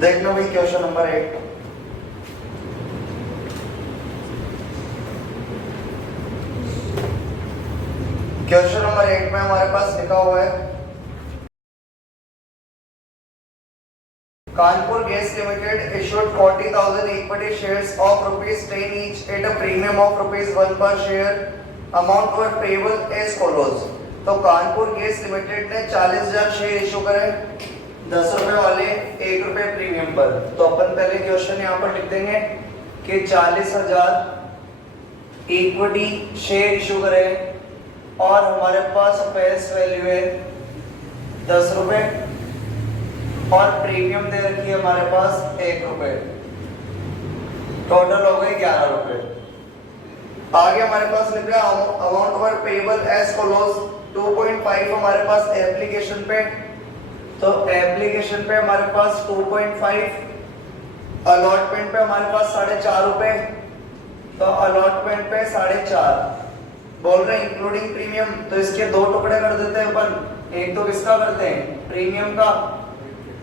देख लो भाई question number 8। Question number 8 में हमारे पास लिखा हुआ है Kanpur gas limited issued 40,000 equity shares of ₹10 each at a premium of ₹1 per share. Amount were payable as follows. तो कानपुर गैस लिमिटेड ने 40,000 शेयर इशू करे 10 रुपए वाले 1 रुपए प्रीमियम पर। तो अपन पहले क्वेश्चन यहाँ पर लिख देंगे कि 40,000 इक्विटी शेयर इशू करे और हमारे पास फेस वैल्यू है 10 रुपए और प्रीमियम दे रखी है हमारे पास 1 रुपए। टोटल हो गए 11 रुपए। आगे हमारे पास लिख रहा है अमाउंट वर पेबल एज फॉलोज। 2.5 हमारे पास एप्लीकेशन पे, तो एप्लीकेशन पे हमारे पास 2.5, अलॉटमेंट पे हमारे पास 4.5 रुपए, तो अलॉटमेंट पे 4.5 बोल रहे हैं इंक्लूडिंग प्रीमियम। तो इसके दो टुकड़े कर देते हैं अपन, एक तो किसका करते हैं प्रीमियम का,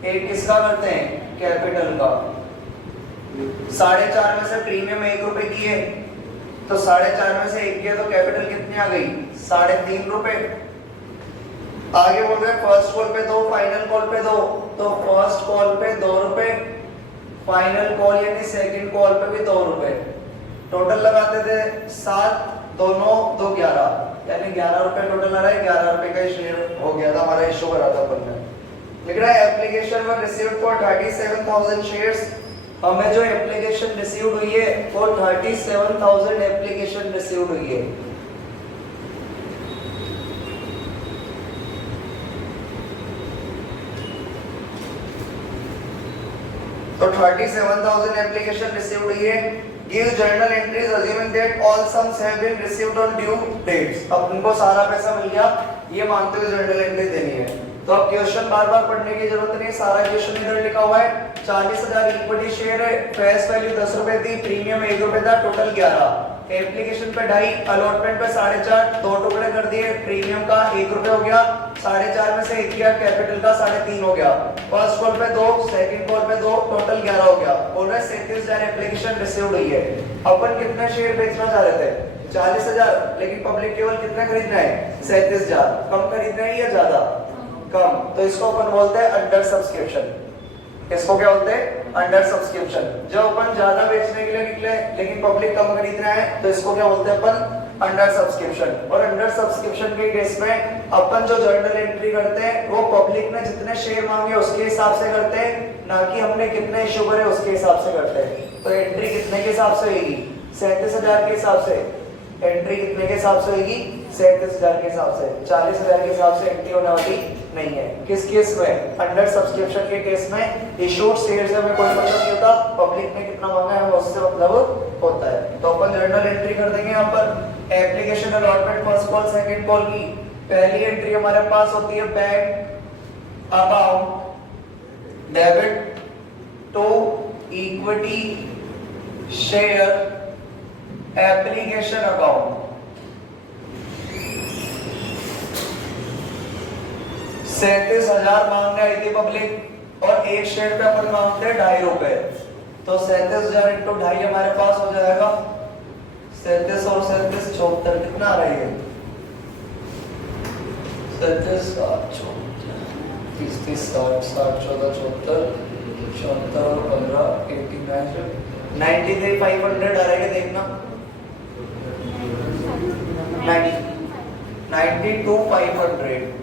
एक किसका करते हैं कैपिटल का। 4.5 में से प्रीमियम 1 रुपए की है, तो 4.5 में से 1 किया तो कैपिटल कितनी आ गई 3.5 रुपए। आगे बोल रहे हैं फर्स्ट कॉल पे 2, फाइनल कॉल पे 2, तो फर्स्ट कॉल पे 2 रुपए, फाइनल कॉल यानी सेकंड कॉल पे भी 2 रुपए। टोटल लगाते थे 7, 2 9, 2 11, यानी 11 रुपए टोटल आ रहा है। 11 रुपए का शेयर हो गया था हमारा, इशू करा था अपन ने। लिख रहा है application were received for 37,000 shares. हमें जो एप्लीकेशन रिसीव्ड हुई है वो 37,000 एप्लीकेशन रिसीव्ड हुई है। तो 37,000 एप्लीकेशन रिसीव्ड हुई है। Give journal entries assuming that all sums have been received on due dates. अब उनको सारा पैसा मिल गया ये मानते हुए जर्नल एंट्री देनी है। तो अब क्वेश्चन बार बार पढ़ने की जरूरत नहीं, सारा क्वेश्चन इधर लिखा हुआ है। 40,000 इक्विटी शेयर है, फेस वैल्यू 10 रुपए थी, प्रीमियम 1 रुपए था, टोटल 11। एप्लीकेशन पे 2.5, अलॉटमेंट पे 4.5, दो टुकड़े कर दिए, प्रीमियम का 1 रुपए हो गया, 4.5 में से 1 किया, कैपिटल का 3.5 हो गया। फर्स्ट कॉल पे 2, सेकंड कॉल पे 2, टोटल 11 हो गया। बोल रहे 37,000 एप्लीकेशन रिसीव्ड हुई है। अपन कितने शेयर बेचना चाह रहे थे 40,000, लेकिन पब्लिक केवल कितना खरीदना है 37,000। कम खरीदना है या ज्यादा कम, तो इसको अपन बोलते हैं अंडर सब्सक्रिप्शन। इसको क्या बोलते हैं अंडर सब्सक्रिप्शन। जब अपन ज्यादा बेचने के लिए निकले लेकिन पब्लिक कम खरीदना है तो इसको क्या बोलते हैं अपन अंडर सब्सक्रिप्शन। और अंडर सब्सक्रिप्शन के केस में अपन जो जर्नल एंट्री करते हैं वो पब्लिक ने जितने शेयर मांगे उसके हिसाब से करते हैं, ना कि हमने कितने इश्यू करे उसके हिसाब से करते हैं। तो एंट्री कितने के हिसाब से होगी 37,000 के हिसाब से। एंट्री कितने के हिसाब से होगी 37,000 के हिसाब से। 40,000 के हिसाब से एंट्री होने वाली नहीं है। किस केस में अंडर सब्सक्रिप्शन के केस में इशूड शेयर से हमें कोई मतलब नहीं होता, पब्लिक ने कितना मांगा है उससे मतलब होता है। तो अपन जर्नल एंट्री कर देंगे यहाँ पर application allotment first call second call की। पहली एंट्री हमारे पास होती है bank account debit to equity share application account. 37,000 मांगने आई थी पब्लिक और एक शेयर पे अपन मांगते हैं 2.5 रुपए, तो 37,000 इंटू 2.5 हमारे पास हो जाएगा 37 और 37 74 कितना आ रहा है 37 30 30 60 60 14 74 74 और 15 89 93 500 आ रहा है देखना 92 500।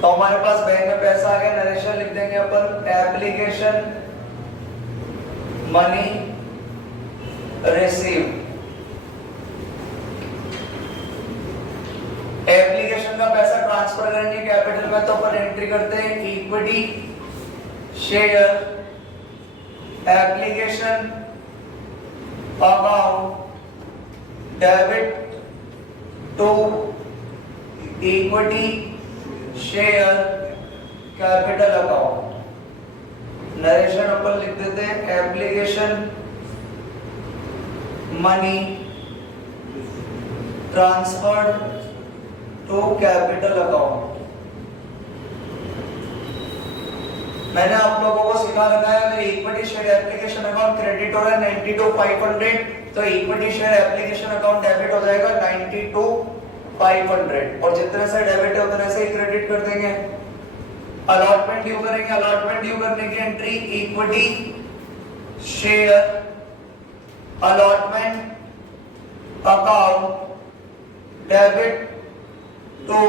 तो हमारे पास बैंक में पैसा आ गया, नरेशन लिख देंगे अपन एप्लीकेशन मनी रिसीव। एप्लीकेशन का पैसा ट्रांसफर करेंगे कैपिटल में, तो अपन एंट्री करते हैं equity share application account debit to equity share capital account. Narration अपन लिख देते हैं application money transfer to capital account. मैंने आप लोगों को सिखा रखा है अगर equity share application account credit हो रहा है 92,500 तो equity share application account debit हो जाएगा 92,500 और जितने से डेबिट है उतने से ही क्रेडिट कर देंगे। अलॉटमेंट ड्यू करेंगे, अलॉटमेंट ड्यू करने की entry equity share allotment account debit to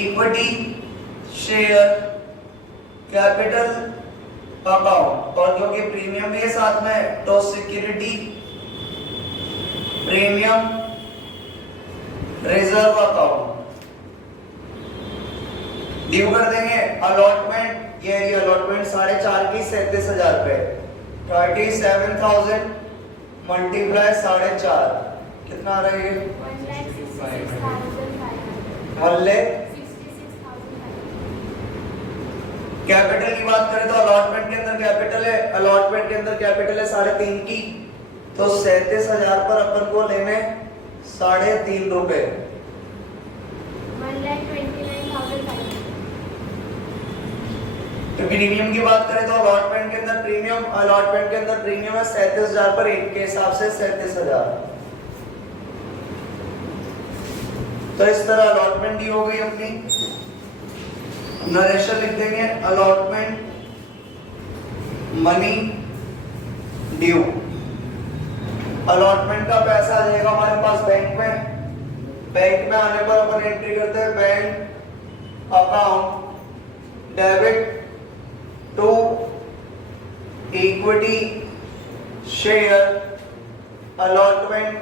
equity share capital account और क्योंकि प्रीमियम भी है साथ में तो security premium reserve account due कर देंगे। अलॉटमेंट ये अलॉटमेंट 4.5 की 37,000 रुपए 37,000 मल्टीप्लाई 4.5 कितना आ रहा है ये 1,66,500। कैपिटल की बात करें तो अलॉटमेंट के अंदर कैपिटल है, अलॉटमेंट के अंदर कैपिटल है 3.5 की तो 37,000 पर अपन को लेने 3.5 रुपए 1,29,500। तो प्रीमियम की बात करें तो अलॉटमेंट के अंदर प्रीमियम है 37,000 पर 1 के हिसाब से 37,000। तो इस तरह अलॉटमेंट दी हो गई अपनी। नरेशन लिख देंगे अलॉटमेंट मनी ड्यू। अलॉटमेंट का पैसा आ जाएगा हमारे पास बैंक में, बैंक में आने पर अपन एंट्री करते हैं bank account debit to equity share allotment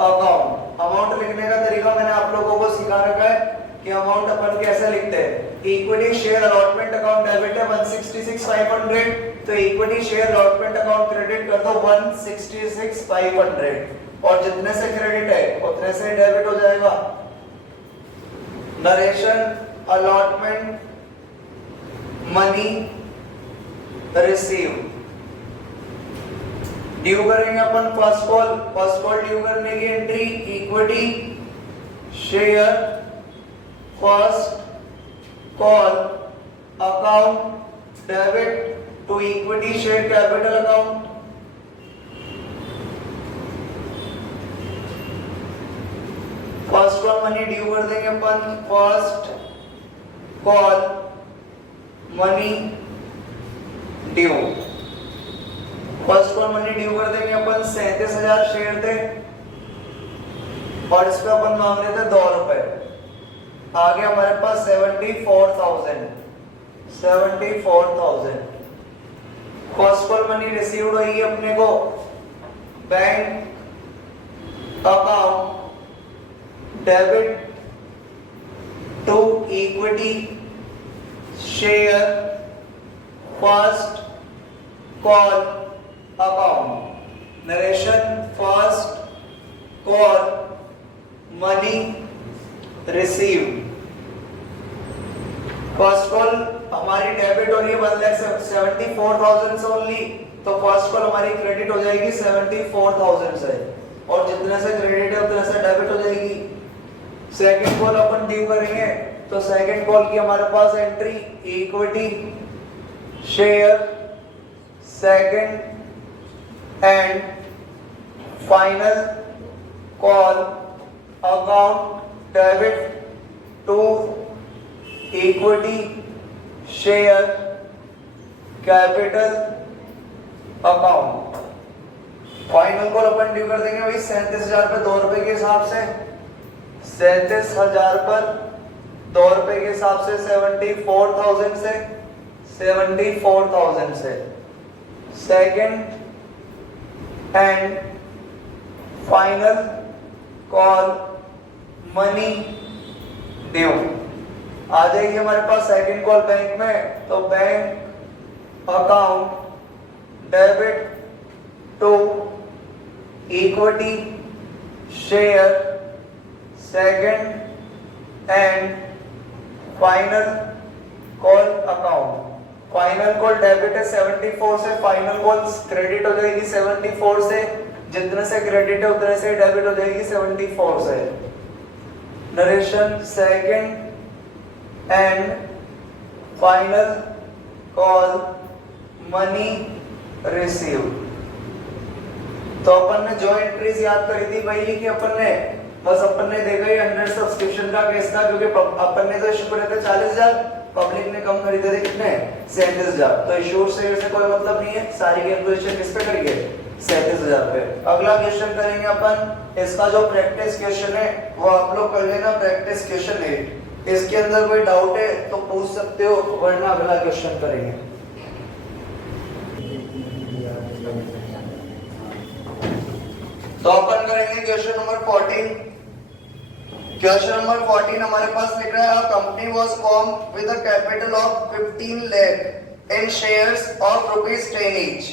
account. Amount लिखने का तरीका मैंने आप लोगों को सिखा रखा है कि अमाउंट अपन कैसे लिखते हैं। Equity share allotment account debit है 166,500 तो equity share allotment account credit कर दो 166,500 और जितने से क्रेडिट है उतने से डेबिट हो जाएगा। Narration allotment money receive due करेंगे अपन फर्स्ट कॉल ड्यू करने की entry equity share first call account debit to equity share capital account. First call money due कर देंगे अपन first call money due. First call money due कर देंगे अपन 37,000 share थे और इस पे अपन मांग रहे थे 2 रुपए। आगे हमारे पास 74,000 फर्स्ट कॉल मनी रिसीव्ड हुई है अपने को bank account debit to equity share first call account. Narration first call money receive. First call हमारी डेबिट हो रही है 1,74,000 से ओनली तो फर्स्ट कॉल हमारी क्रेडिट हो जाएगी 74,000 से और जितने से क्रेडिट है उतने से डेबिट हो जाएगी। सेकंड कॉल अपन ड्यू करेंगे तो सेकंड कॉल की हमारे पास entry equity share second and final call account debit to equity share capital account. Final call अपन ड्यू कर देंगे भाई 37,000 पे 2 रुपए के हिसाब से 37,000 पर 2 रुपए के हिसाब से 74,000 से second and final call money due आ जाएगी हमारे पास सेकंड कॉल बैंक में तो bank account debit to equity share second and final call account. Final call debit है 74 से फाइनल कॉल क्रेडिट हो जाएगी 74 से जितने से क्रेडिट है उतने से डेबिट हो जाएगी 74 से। Narration second and final call money receive. तो अपन ने जो एंट्रीज याद करी थी वही लिखी अपन ने, बस अपन ने देखा ही अंडर सब्सक्रिप्शन का केस था, क्योंकि अपन ने तो इशू करे थे 40,000, पब्लिक ने कम खरीदे थे कितने 37,000, तो इशूर शेयर से कोई मतलब नहीं है, सारी कैलकुलेशन किस पे करेंगे 37,000 पे। अगला क्वेश्चन करेंगे अपन, इसका जो प्रैक्टिस क्वेश्चन है वो आप लोग कर लेना, प्रैक्टिस क्वेश्चन 8। इसके अंदर कोई डाउट है तो पूछ सकते हो, वरना अगला क्वेश्चन करेंगे। तो अपन करेंगे क्वेश्चन नंबर 14। क्वेश्चन नंबर 14 हमारे पास लिख रहा है, company was formed with a capital of 15 lakh in shares of ₹10 each.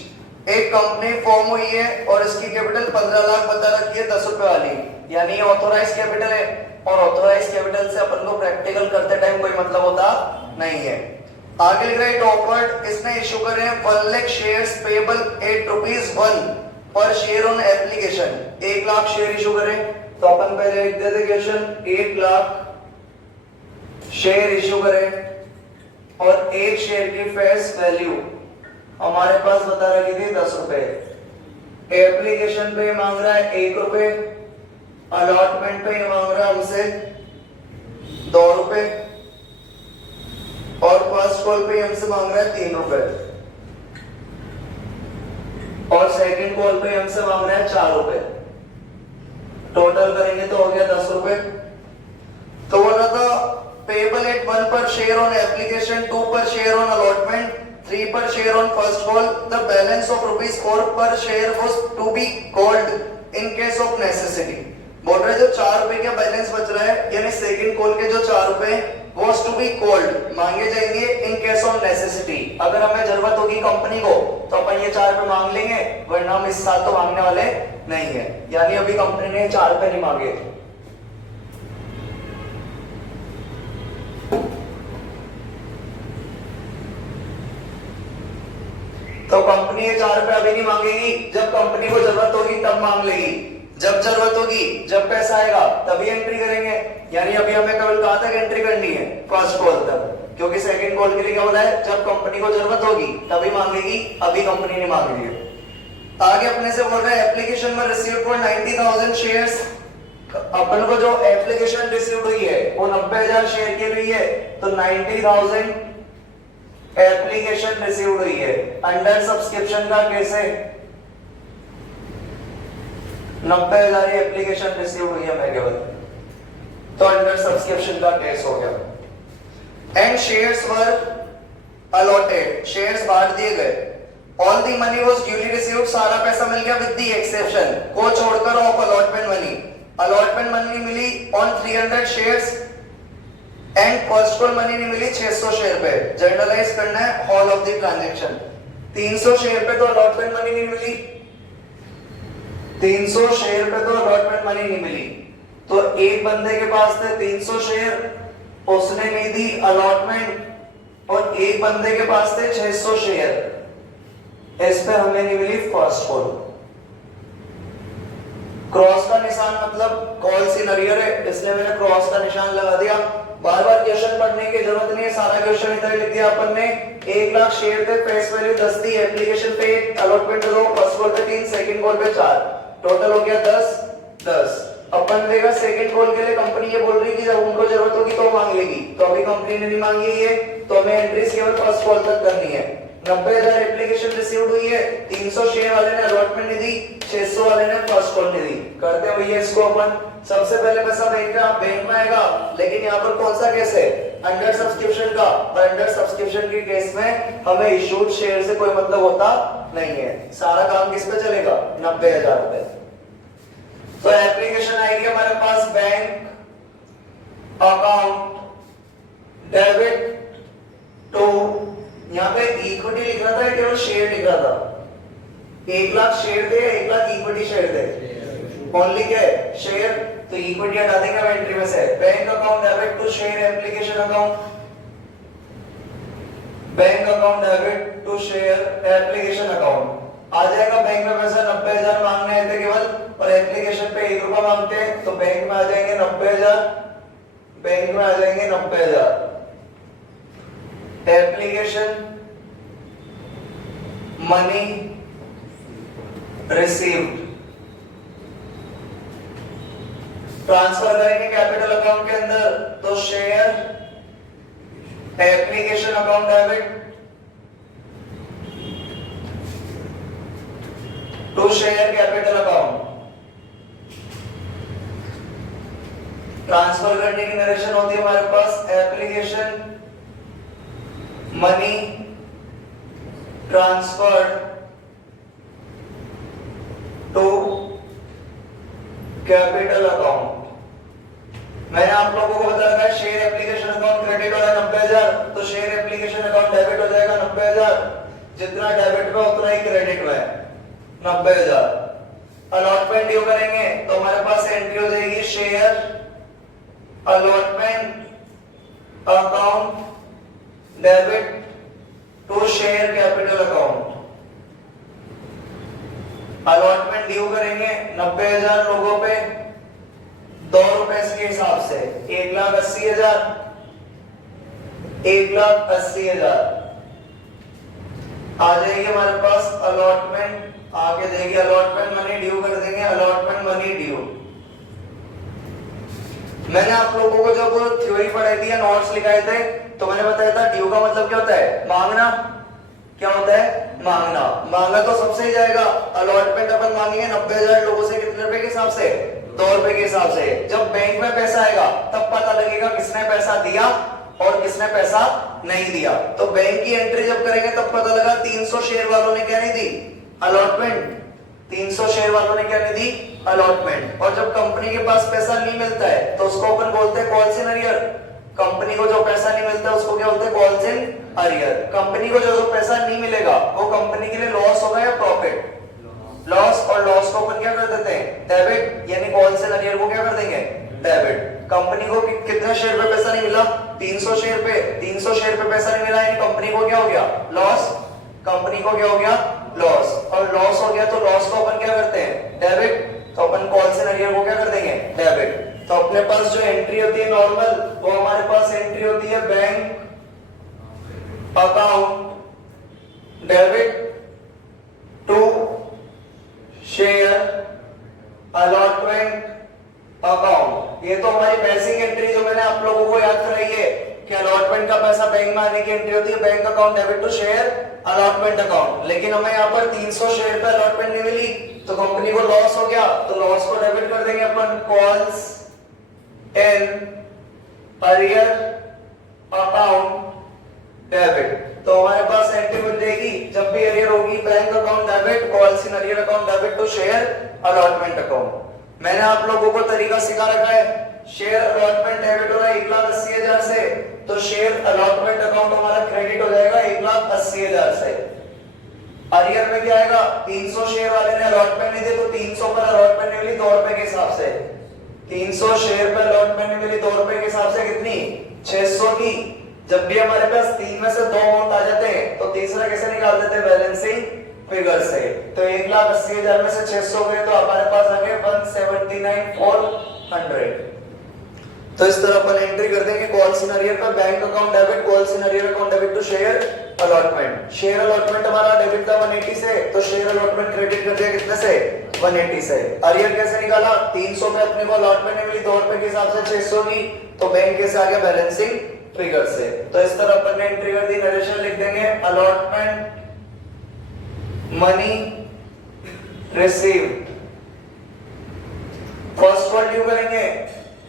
एक कंपनी फॉर्म हुई है और इसकी कैपिटल 15 लाख बता रखी है 10 रुपए वाली, यानी ये ऑथोराइज कैपिटल है, और ऑथोराइज कैपिटल से अपन को प्रैक्टिकल करते टाइम कोई मतलब होता नहीं है। आगे लिख रहा है, ऑफर्ड, इसने इशू करे हैं 1 लाख शेयर्स पेबल ₹8 पर share on application. 1 lakh share issue करें, तो अपन पहले लिख देते क्वेश्चन, 1 लाख शेयर इशू करें और एक शेयर की फेस वैल्यू हमारे पास बता रखी थी 10 रुपए। एप्लीकेशन पे मांग रहा है 1 रुपए, अलॉटमेंट पे मांग रहा है हमसे 2 रुपए, और फर्स्ट कॉल पे हमसे मांग रहा है 3 रुपए, और सेकंड कॉल पे हमसे मांग रहा है 4 रुपए। टोटल करेंगे तो हो गया 10 रुपए। तो बोल रहा था पेबल एट 1 पर शेयर ऑन एप्लीकेशन, 2 पर share on allotment, 3 per share on first call. The balance of ₹4 per share was to be called in case of necessity. बोल रहे जो 4 रुपए का बैलेंस बच रहा है, यानी सेकंड कॉल के जो 4 रुपए was to be called मांगे जाएंगे in case of necessity। अगर हमें जरूरत होगी कंपनी को तो अपन ये 4 रुपए मांग लेंगे, वरना हम इस साल तो मांगने वाले नहीं है, यानी अभी कंपनी ने 4 रुपए नहीं मांगे। तो कंपनी ये 4 रुपए अभी नहीं मांगेगी, जब कंपनी को जरूरत होगी तब मांग लेगी, जब जरूरत होगी, जब पैसा आएगा तभी एंट्री करेंगे। यानी अभी हमें केवल कहां तक एंट्री करनी है, फर्स्ट कॉल तक, क्योंकि सेकंड कॉल के लिए क्या बोला है, जब कंपनी को जरूरत होगी तभी मांगेगी, अभी कंपनी ने मांग ली है। आगे अपने से बोल रहे हैं एप्लीकेशन में रिसीव फॉर 90,000 शेयर्स। अपन को जो एप्लीकेशन रिसीव हुई है वो 90,000 शेयर के लिए है, तो 90,000 एप्लीकेशन रिसीव हुई है। अंडर सब्सक्रिप्शन का कैसे 90,000 एप्लीकेशन रिसीव हुई है मैं केवल, तो अंडर सब्सक्रिप्शन का केस हो गया। And shares were allotted, shares बांट दिए गए। All the money was duly received, सारा पैसा मिल गया विद द एक्सेप्शन को छोड़कर of allotment money. Allotment money मिली on 300 shares and first call money नहीं मिली 600 शेयर पे। जनरलाइज करना है whole of the transaction. 300 share पे तो अलॉटमेंट मनी नहीं मिली, 300 शेयर पे तो अलॉटमेंट मनी नहीं मिली, तो एक बंदे के पास थे 300 शेयर, उसने नहीं दी अलॉटमेंट, और एक बंदे के पास थे 600 शेयर, इस पे हमें नहीं मिली फर्स्ट कॉल। क्रॉस का निशान मतलब कॉल इन अरियर है, इसलिए मैंने क्रॉस का निशान लगा दिया। बार बार क्वेश्चन पढ़ने की जरूरत नहीं है, सारा क्वेश्चन इधर लिख दिया अपन ने। 1 लाख शेयर थे, फेस वैल्यू 10 थी, एप्लीकेशन पे अलॉटमेंट 2, फर्स्ट कॉल पे 3, सेकंड कॉल पे 4, टोटल हो गया 10। अपन देगा सेकंड कॉल के लिए कंपनी ये बोल रही थी जब उनको जरूरत होगी तो मांग लेगी, तो अभी कंपनी ने नहीं मांगी है, तो हमें एंट्रीज केवल फर्स्ट कॉल तक करनी है। 90,000 एप्लीकेशन रिसीव्ड हुई है, 300 शेयर वाले ने अलॉटमेंट नहीं दी, 600 वाले ने फर्स्ट कॉल नहीं दी। करते हैं भैया इसको अपन। सबसे पहले पैसा बैंक में आएगा, लेकिन यहाँ पर कौन सा केस है, अंडर सब्सक्रिप्शन का, और अंडर सब्सक्रिप्शन के केस में हमें इशूड शेयर से कोई मतलब होता नहीं है, सारा काम किस पे चलेगा 90,000 पे। तो एप्लीकेशन आएगी हमारे पास बैंक अकाउंट डेबिट टू, यहाँ पे इक्विटी लिख रहा था केवल शेयर लिख रहा था, 1 लाख शेयर थे, 1 लाख इक्विटी शेयर थे, ओनली क्या है शेयर, तो इक्विटी हटा देंगे हम एंट्री में से। Bank account debit to share application account, bank account debit to share application account. आ जाएगा बैंक में पैसा 90,000 मांगने थे केवल, और एप्लीकेशन पे 1 रुपया मांगते हैं, तो बैंक में आ जाएंगे 90,000, बैंक में आ जाएंगे 90,000। Application money received. ट्रांसफर करेंगे कैपिटल अकाउंट के अंदर तो share application account debit to share capital account. Transfer करने की नरेशन होती है हमारे पास application money transferred to capital account. मैंने आप लोगों को बताया था शेयर एप्लीकेशन अकाउंट क्रेडिट हो रहा है 90,000 तो शेयर एप्लीकेशन अकाउंट डेबिट हो जाएगा 90,000। जितना डेबिट में उतना ही क्रेडिट में 90,000। अलॉटमेंट ड्यू करेंगे तो हमारे पास एंट्री हो जाएगी share allotment account debit to share capital account. Allotment due करेंगे 90,000 लोगों पे 2 रुपए के हिसाब से 1,80,000 1,80,000 आ जाएगी हमारे पास अलॉटमेंट। आगे देंगे अलॉटमेंट मनी ड्यू कर देंगे अलॉटमेंट मनी ड्यू। मैंने आप लोगों को जब थ्योरी पढ़ाई थी या नोट्स लिखाए थे तो मैंने बताया था ड्यू का मतलब क्या होता है मांगना। क्या होता है मांगना। मांगा तो सबसे ही जाएगा। अलॉटमेंट अपन मांगेंगे 90,000 लोगों से कितने रुपए के हिसाब से 2 रुपए के हिसाब से। जब बैंक में पैसा आएगा तब पता लगेगा किसने पैसा दिया और किसने पैसा नहीं दिया। तो बैंक की एंट्री जब करेंगे तब पता लगा 300 शेयर वालों ने क्या नहीं दी अलॉटमेंट। 300 शेयर वालों ने क्या नहीं दी अलॉटमेंट। और जब कंपनी के पास पैसा नहीं मिलता है तो उसको अपन बोलते हैं कॉल्स इन अरियर। कंपनी को जो पैसा नहीं मिलता उसको क्या बोलते हैं कॉल्स इन अरियर। कंपनी को जो पैसा नहीं मिलेगा वो कंपनी के लिए लॉस होगा या प्रॉफिट लॉस। और लॉस को अपन क्या कर देते हैं डेबिट यानी कॉल्स इन अरियर को क्या कर देंगे डेबिट। कंपनी को कितने शेयर पे पैसा नहीं मिला 300 शेयर पे। 300 शेयर पे पैसा नहीं मिला यानी कंपनी को क्या हो गया लॉस। कंपनी को क्या हो गया लॉस। और लॉस हो गया तो लॉस को अपन क्या करते हैं डेबिट। तो अपन कॉल्स इन अरियर को क्या कर देंगे डेबिट। तो अपने पास जो एंट्री होती है नॉर्मल वो हमारे पास एंट्री होती है bank account debit to share allotment account. ये तो हमारी बेसिक एंट्री जो मैंने आप लोगों को याद कराई है कि अलॉटमेंट का पैसा बैंक में आने की एंट्री होती है bank account debit to share allotment account. लेकिन हमें यहाँ पर 300 शेयर पे अलॉटमेंट नहीं मिली तो कंपनी को लॉस हो गया तो लॉस को डेबिट कर देंगे अपन calls in arrear account debit. तो हमारे पास एंट्री बन जाएगी जब भी अरियर होगी bank account debit calls in arrear account debit to share allotment account. मैंने आप लोगों को तरीका सिखा रखा है। शेयर अलॉटमेंट डेबिट हो रहा है 1,80,000 से तो शेयर अलॉटमेंट अकाउंट हमारा क्रेडिट हो जाएगा 1,80,000 से। अरियर में क्या आएगा 300 शेयर वाले ने अलॉटमेंट नहीं दी तो 300 पर अलॉटमेंट नहीं मिली 2 रुपए के हिसाब से। 300 शेयर पर अलॉटमेंट नहीं मिली 2 रुपए के हिसाब से कितनी 600 की। जब भी हमारे पास 3 में से 2 अमाउंट आ जाते हैं तो तीसरा कैसे निकाल देते हैं बैलेंसिंग फिगर से। तो 1,80,000 में से 600 गए तो हमारे पास आ गए 179,400। तो इस तरह अपन एंट्री कर देंगे कॉल्स इन अरियर पर bank account debit calls in arrear account debit to share allotment. Share allotment हमारा डेबिट था 180 से तो शेयर अलॉटमेंट क्रेडिट कर दिया कितने से 180 से। अरियर कैसे निकाला 300 पे अपने को अलॉटमेंट नहीं मिली 2 रुपए के हिसाब से 600 की तो बैंक कैसे आ गया बैलेंसिंग फिगर से। तो इस तरह अपन ने एंट्री कर दी। नरेशन लिख देंगे allotment money received. First call due करेंगे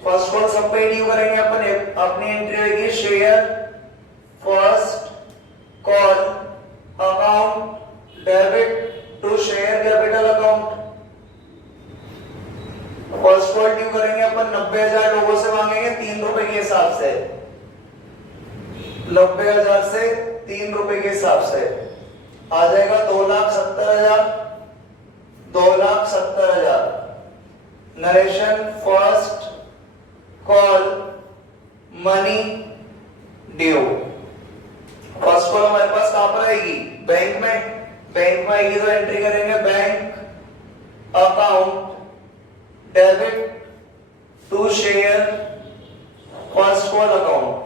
फर्स्ट कॉल सब पे ड्यू करेंगे अपन। अपनी एंट्री होगी share first call account debit to share capital account. First call due करेंगे अपन 90,000 लोगों से मांगेंगे 3 रुपए के हिसाब से। 90,000 से 3 रुपए के हिसाब से आ जाएगा 2,70,000 2,70,000। Narration first call money due. First call हमारे पास कहां पर आएगी बैंक में आएगी तो एंट्री करेंगे bank account debit to share first call account.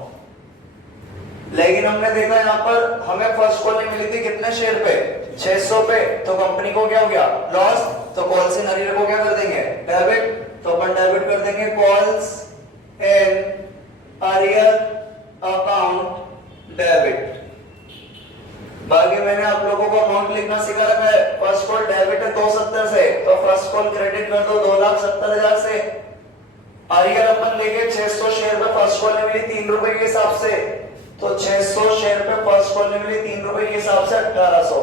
लेकिन हमने देखा यहाँ पर हमें फर्स्ट कॉल नहीं मिली थी कितने शेयर पे, 600 पे, तो कंपनी को क्या हो गया, लॉस। तो कॉल्स इन अरियर को क्या कर देंगे, डेबिट। तो अपन डेबिट कर देंगे calls in arrear account debit. बाकी मैंने आप लोगों को अमाउंट लिखना सिखा रखा है। फर्स्ट कॉल डेबिट है 270 से, तो फर्स्ट कॉल क्रेडिट कर दो 2,70,000 से। अरियर अपन लेके 600 शेयर पे फर्स्ट कॉल मिली 3 रुपए के हिसाब से, तो 600 शेयर पे फर्स्ट कॉल मिली 3 रुपए के हिसाब से 1800,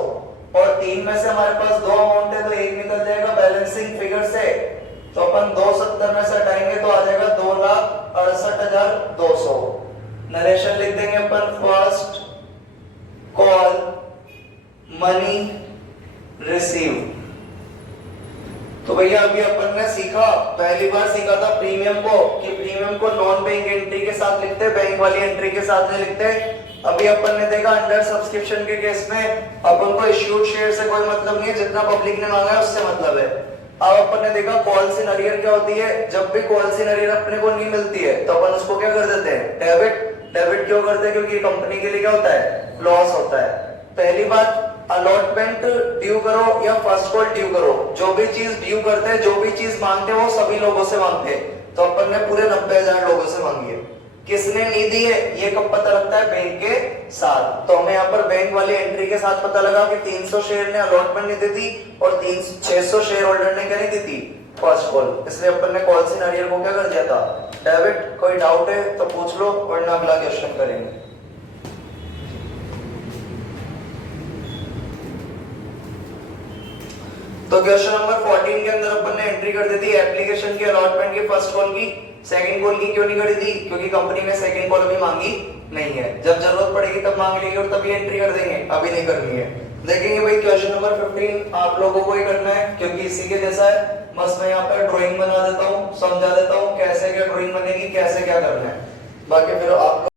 और 3 में से हमारे पास 2 अमाउंट है तो एक निकल जाएगा बैलेंसिंग फिगर से, तो अपन 270 में से हटाएंगे तो आ जाएगा 2,68,200। नरेशन लिख देंगे अपन, फर्स्ट कॉल मनी रिसीव। तो भैया अभी अपन ने सीखा, पहली बार सीखा था प्रीमियम को, कि प्रीमियम को नॉन बैंक एंट्री के साथ लिखते, बैंक वाली एंट्री के साथ नहीं लिखते। अभी अपन ने देखा अंडर सब्सक्रिप्शन के केस में अपन को इश्यूड शेयर से कोई मतलब नहीं है, जितना पब्लिक ने मांगा है उससे मतलब है। अब अपन ने देखा कॉल्स इन अरियर क्या होती है, जब भी कॉल्स इन अरियर अपने को नहीं मिलती है तो अपन उसको क्या कर देते हैं, डेबिट। डेबिट क्यों करते हैं, क्योंकि कंपनी के लिए क्या होता है, लॉस होता है। पहली बात, अलॉटमेंट ड्यू करो या फर्स्ट कॉल ड्यू करो, जो भी चीज ड्यू करते हैं, जो भी चीज मांगते हैं वो सभी लोगों से मांगते हैं। तो अपन ने पूरे 90,000 लोगों से मांगी है। किसने नहीं दी है ये कब पता लगता है, बैंक के साथ। तो हमें यहाँ पर बैंक वाली एंट्री के साथ पता लगा कि 300 शेयर ने अलॉटमेंट नहीं दी थी और 600 शेयर होल्डर ने क्या नहीं दी थी, फर्स्ट कॉल। इसलिए अपन ने कॉल्स इन अरियर को क्या कर दिया था, डेबिट। कोई डाउट है तो पूछ लो, वरना अगला क्वेश्चन करेंगे। तो क्वेश्चन नंबर 14 के अंदर अपन ने एंट्री कर दी थी एप्लीकेशन की अलॉटमेंट की फर्स्ट कॉल की, सेकंड कॉल की क्यों नहीं करी थी, क्योंकि कंपनी ने सेकंड कॉल अभी मांगी नहीं है। जब जरूरत पड़ेगी तब मांग लेंगे और तभी एंट्री कर देंगे, अभी नहीं करनी है। देखेंगे भाई क्वेश्चन नंबर 15 आप लोगों को ही करना है, क्योंकि इसी के जैसा है। बस मैं यहाँ पर ड्राइंग बना देता हूँ, समझा देता हूँ कैसे क्या ड्राइंग बनेगी, कैसे क्या करना है। बाकी फिर आप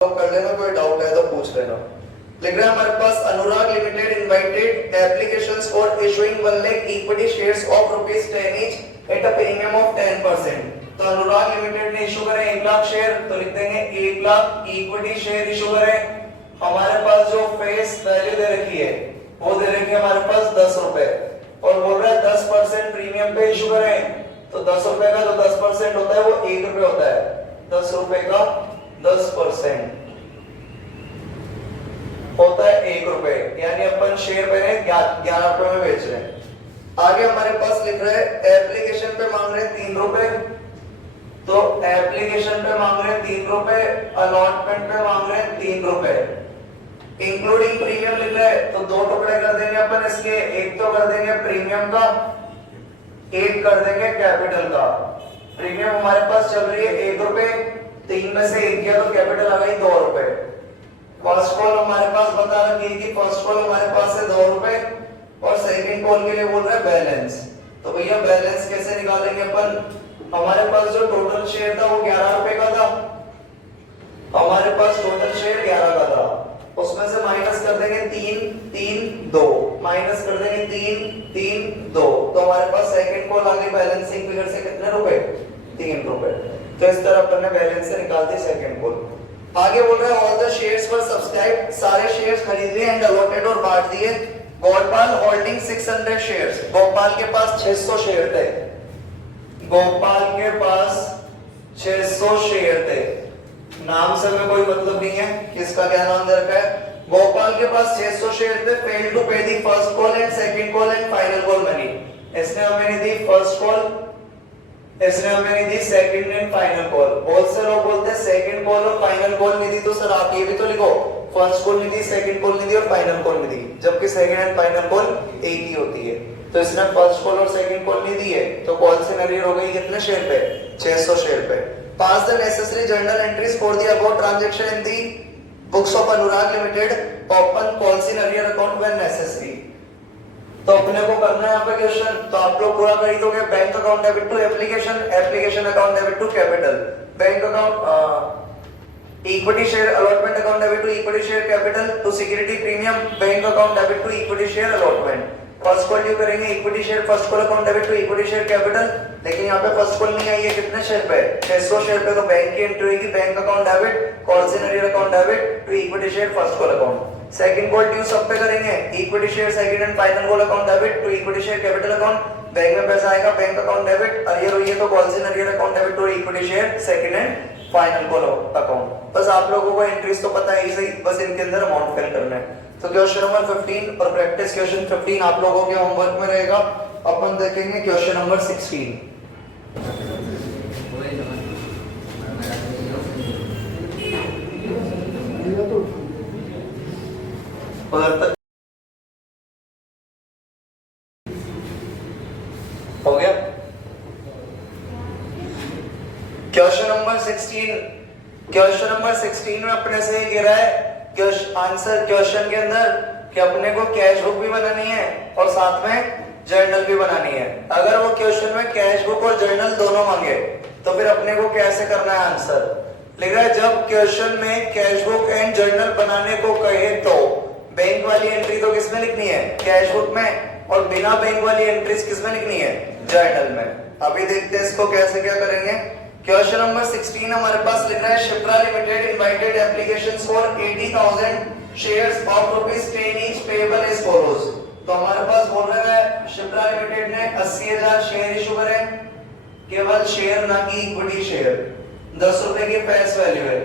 लोग कर लेना, कोई डाउट है तो पूछ लेना। लिख रहे हैं हमारे पास, Anurag limited invited applications for issuing 1 lakh equity shares of ₹10 each at a premium of 10%। तो अनुराग लिमिटेड ने इशू करे 1 लाख शेयर, तो लिख देंगे 1 लाख इक्विटी शेयर इशू करे। हमारे पास जो फेस वैल्यू दे रखी है वो दे रखी है हमारे पास 10 रुपए, और बोल रहा है 10% प्रीमियम पे इशू करें। तो 10 रुपए का जो 10% होता है वो 1 रुपए होता है, 10 रुपए का 10% होता है 1 रुपए, यानी अपन शेयर पे 11 रुपए में बेच रहे हैं। आगे हमारे पास लिख रहे हैं एप्लीकेशन पे मांग रहे हैं 3 रुपए, तो एप्लीकेशन पे मांग रहे हैं 3 रुपए, अलॉटमेंट पे मांग रहे हैं 3 रुपए, इंक्लूडिंग प्रीमियम लिख रहे हैं। तो 2 टुकड़े कर देंगे अपन इसके, एक तो कर देंगे प्रीमियम का, एक कर देंगे कैपिटल का। प्रीमियम हमारे पास चल रही है 1 रुपए, 3 में से 1 किया तो कैपिटल आ गई 2 रुपए। फर्स्ट कॉल हमारे पास बता रखी है कि फर्स्ट कॉल हमारे पास है 2 रुपए, और सेकंड कॉल के लिए बोल रहे हैं बैलेंस। तो भैया बैलेंस कैसे निकालेंगे अपन, हमारे पास जो टोटल शेयर था वो 11 रुपए का था, हमारे पास टोटल शेयर 11 का था, उसमें से माइनस कर देंगे 3 3 2, माइनस कर देंगे 3 3 2, तो हमारे पास सेकंड कॉल आ गई बैलेंसिंग फिगर से कितने रुपए, 3 रुपए। तो इस तरह अपन ने बैलेंस से निकाल दी सेकंड कॉल। आगे बोल रहा है all the shares were subscribe, सारे शेयर्स खरीद लिए एंड अलॉटेड और बांट दिए। गोपाल होल्डिंग 600 शेयर्स, गोपाल के पास 600 शेयर थे, गोपाल के पास 600 शेयर थे। नाम से हमें कोई मतलब नहीं है किसका क्या नाम दे रखा है। गोपाल के पास 600 शेयर थे, फेल टू पे the first call and second call and final call money. इसने हमें नहीं दी फर्स्ट कॉल, इसने हमें नहीं the second and final call. बहुत से लोग बोलते हैं सेकंड कॉल और फाइनल कॉल नहीं दी, तो सर आप ये भी तो लिखो फर्स्ट कॉल नहीं दी, सेकंड कॉल नहीं दी और फाइनल कॉल नहीं दी, जबकि सेकंड एंड फाइनल कॉल एक ही होती है। तो इसने फर्स्ट कॉल और सेकंड कॉल नहीं दी है, तो कॉल से नरियर हो गई कितने शेयर पे, 600 शेयर पे। Pass the necessary journal entries for the above transaction in the books of Anurag limited, open calls in arrear account when necessary. तो अपने को करना है यहाँ पे क्वेश्चन, तो आप लोग पूरा कर दोगे। Bank account debit to application, application account debit to capital, bank account equity share allotment account debit to equity share capital to security premium, bank account debit to equity share allotment. First call due करेंगे equity share first call account debit to equity share capital, लेकिन यहाँ पे first call नहीं आई है, कितने share पे 600 share पे, तो बैंक की एंट्री होगी bank account debit calls in arrear account debit to equity share first call account. Second call due सब पे करेंगे equity share second and final call account debit to equity share capital account, bank में पैसा आएगा bank account debit, arrear हुई है तो calls in arrear account debit to equity share second and final call account. बस आप लोगों को एंट्रीज तो पता है ही सही, बस इनके अंदर अमाउंट फिल करना है। तो क्वेश्चन नंबर 15 और प्रैक्टिस क्वेश्चन 15 आप लोगों के होमवर्क में रहेगा। अपन देखेंगे क्वेश्चन नंबर 16। उधर तक हो गया। क्वेश्चन नंबर 16, क्वेश्चन नंबर 16 में अपने से ये गिरा है आंसर क्वेश्चन के अंदर कि अपने को कैश बुक भी बनानी है और साथ में जर्नल भी बनानी है। अगर वो क्वेश्चन में कैश बुक और जर्नल दोनों मांगे तो फिर अपने को कैसे करना है आंसर। लिख रहा है जब क्वेश्चन में कैश बुक एंड जर्नल बनाने को कहे तो बैंक वाली एंट्री तो किसमें लिखनी है, कैश बुक में, और बिना बैंक वाली एंट्रीज किसमें लिखनी है, जर्नल में। अभी देखते हैं इसको कैसे क्या करेंगे। क्वेश्चन नंबर 16 हमारे पास लिख रहा है Shipra limited invited applications for 80,000 shares of ₹10 each payable as follows. तो हमारे पास बोल रहा है शिप्रा लिमिटेड ने 80,000 शेयर इशू करे, केवल शेयर ना कि इक्विटी शेयर, 10 रुपए की फेस वैल्यू है।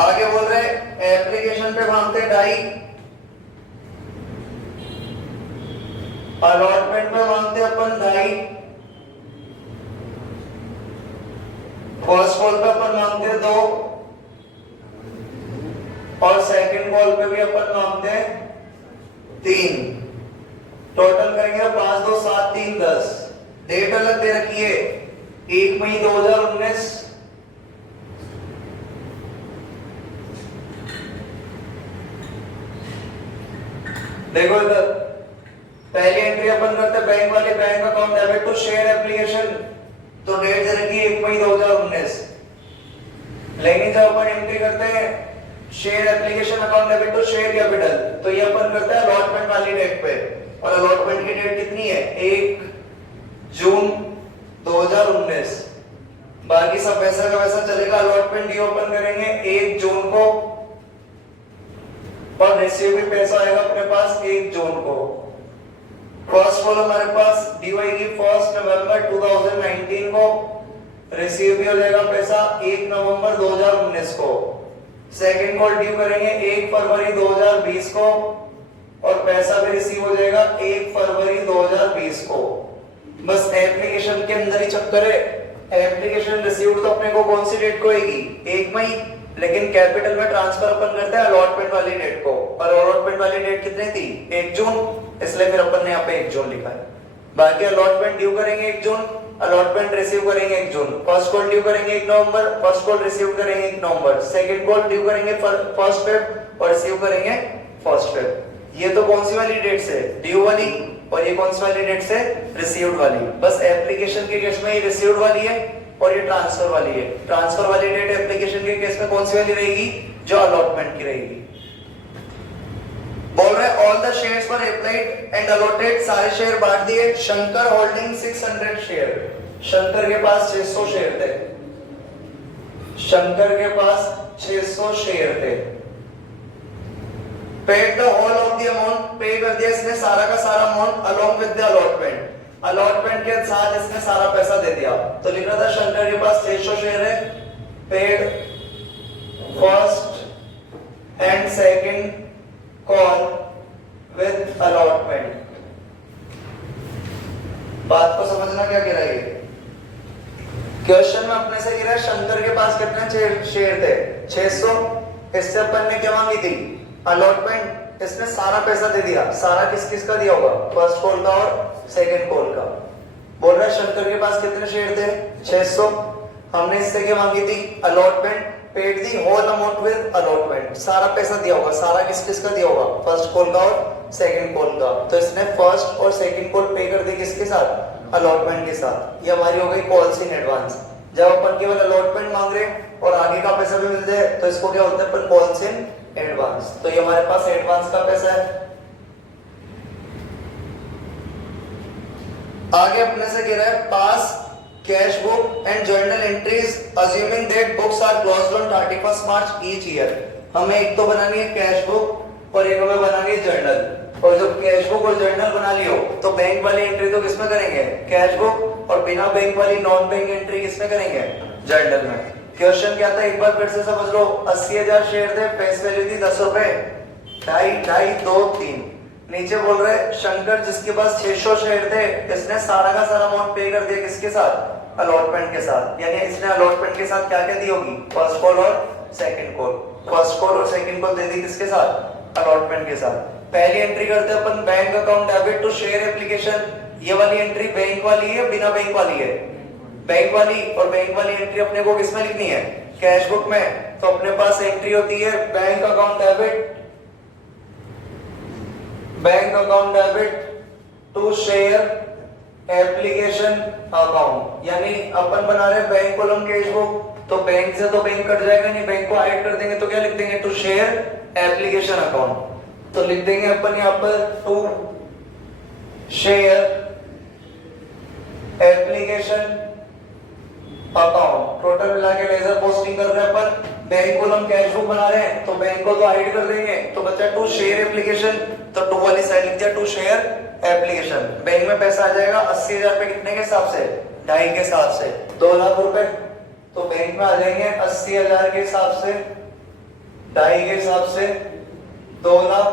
आगे बोल रहे एप्लीकेशन पे मांगते डाई, अलॉटमेंट पे मांगते अपन ढाई, फर्स्ट कॉल पे अपन मांगते 2 और सेकंड कॉल पे भी अपन मांगते 3। टोटल करेंगे 5 2 7 3 10। डेट अलग दे रखी है 1 मई 2019। देखो इधर पहली एंट्री अपन करते बैंक वाले bank account debit to share application, तो डेट दे रखी है 1 मई 2019। लेकिन जब अपन एंट्री करते हैं share application account debit to share capital, तो ये अपन करते हैं अलॉटमेंट वाली डेट पे, और अलॉटमेंट की डेट कितनी है 1 जून 2019। बाकी सब पैसा का वैसा चलेगा। अलॉटमेंट ड्यू अपन करेंगे 1 जून को और रिसीव भी पैसा आएगा अपने पास 1 जून को। फर्स्ट कॉल हमारे पास ड्यू आएगी 1 नवंबर 2019 को, रिसीव भी हो जाएगा पैसा 1 नवंबर 2019 को। सेकंड कॉल ड्यू करेंगे 1 फरवरी 2020 को और पैसा भी रिसीव हो जाएगा 1 फरवरी 2020 को। बस एप्लीकेशन के अंदर ही चक्कर है। एप्लीकेशन रिसीव तो अपने को कौन सी डेट को आएगी 1 मई, लेकिन कैपिटल में ट्रांसफर अपन करते हैं अलॉटमेंट वाली डेट को, और अलॉटमेंट वाली डेट कितनी थी 1 जून, इसलिए फिर अपन ने यहाँ पे 1 जून लिखा है। बाकी अलॉटमेंट ड्यू करेंगे 1 जून, अलॉटमेंट रिसीव करेंगे 1 जून, फर्स्ट कॉल ड्यू करेंगे 1 नवंबर, फर्स्ट कॉल रिसीव करेंगे 1 नवंबर, सेकंड कॉल ड्यू करेंगे 1 फेब और रिसीव करेंगे 1 फेब। ये तो कौन सी वाली डेट से ड्यू वाली, और ये कौन सी वाली डेट से रिसीव्ड वाली। बस एप्लीकेशन के केस में ये रिसीव्ड वाली है और ये ट्रांसफर वाली है। ट्रांसफर वाली डेट एप्लीकेशन के केस में कौन सी वाली रहेगी, जो अलॉटमेंट की रहेगी। बोल रहे all the shares were applied and allotted, सारे शेयर बांट दिए। शंकर होल्डिंग 600 शेयर, शंकर के पास 600 शेयर थे, शंकर के पास 600 शेयर थे। Paid the whole of the amount, pay कर दिया इसने सारा का सारा amount along with the allotment, allotment के साथ इसने सारा पैसा दे दिया। तो लिख रहा था शंकर के पास 600 शेयर है, paid first and second call with allotment. बात को समझना क्या गिरा है। क्वेश्चन में अपने से गिरा शंकर के पास कितने शेयर थे 600, इससे अपन ने क्या मांगी थी अलॉटमेंट, इसने सारा पैसा दे दिया। सारा किस किस का दिया होगा, फर्स्ट कॉल का और सेकंड कॉल का। बोल रहा है शंकर के पास कितने शेयर थे 600, हमने इससे क्या मांगी थी allotment, paid the whole amount with allotment, सारा पैसा दिया होगा। सारा किस किस का दिया होगा, फर्स्ट कॉल का और सेकंड कॉल का। तो इसने फर्स्ट और सेकंड कॉल पे कर दी किसके साथ, अलॉटमेंट के साथ। ये हमारी हो गई कॉल्स इन एडवांस। जब अपन केवल अलॉटमेंट मांग रहे और आगे का पैसा भी मिल जाए तो इसको क्या होता है अपन कॉल्स इन एडवांस, तो ये हमारे पास एडवांस का पैसा है। आगे अपने से कह रहा है pass cash book and journal entries assuming that books are closed on 31st March each year. हमें एक तो बनानी है कैश बुक और एक हमें बनानी है जर्नल। और जब कैश बुक और जर्नल बना लियो तो बैंक वाली एंट्री तो किसमें करेंगे, कैश बुक, और बिना बैंक वाली नॉन बैंक एंट्री किसमें करेंगे, जर्नल में। क्वेश्चन क्या था एक बार फिर से समझ लो। 80,000 शेयर थे, फेस वैल्यू थी 10 रुपए, 2.5, 2, 3। नीचे बोल रहे शंकर जिसके पास 600 शेयर थे, इसने सारा का सारा अमाउंट पे कर दिया किसके साथ, अलॉटमेंट के साथ। यानी इसने अलॉटमेंट के साथ क्या क्या दी होगी, फर्स्ट कॉल और सेकंड कॉल। फर्स्ट कॉल और सेकंड कॉल दे दी किसके साथ, अलॉटमेंट के साथ। पहली एंट्री करते हैं अपन bank account debit to share application. ये वाली एंट्री बैंक वाली है बिना बैंक वाली है, बैंक वाली, और बैंक वाली एंट्री अपने को किसमें लिखनी है, कैश बुक में। तो अपने पास एंट्री होती है bank account debit, bank account debit to share application account. यानी अपन बना रहे बैंक कॉलम कैश बुक, तो बैंक से तो बैंक कट जाएगा नहीं, बैंक को हाइड कर देंगे तो क्या लिख देंगे, टू शेयर एप्लीकेशन अकाउंट। तो लिख देंगे अपन यहां पर to share application account. Total मिला के लेजर पोस्टिंग कर रहे हैं अपन, बैंक कॉलम कैश बुक बना रहे हैं तो बैंक को तो हाइड कर देंगे, तो बचा टू शेयर एप्लीकेशन। तो टू वाली साइड लिख दिया टू शेयर एप्लीकेशन। बैंक में पैसा आ जाएगा 80,000 रुपए कितने के हिसाब से, 2.5 के हिसाब से 2 लाख रुपए। तो बैंक में आ जाएंगे 80,000 के हिसाब से, 2.5 के हिसाब से 2 लाख,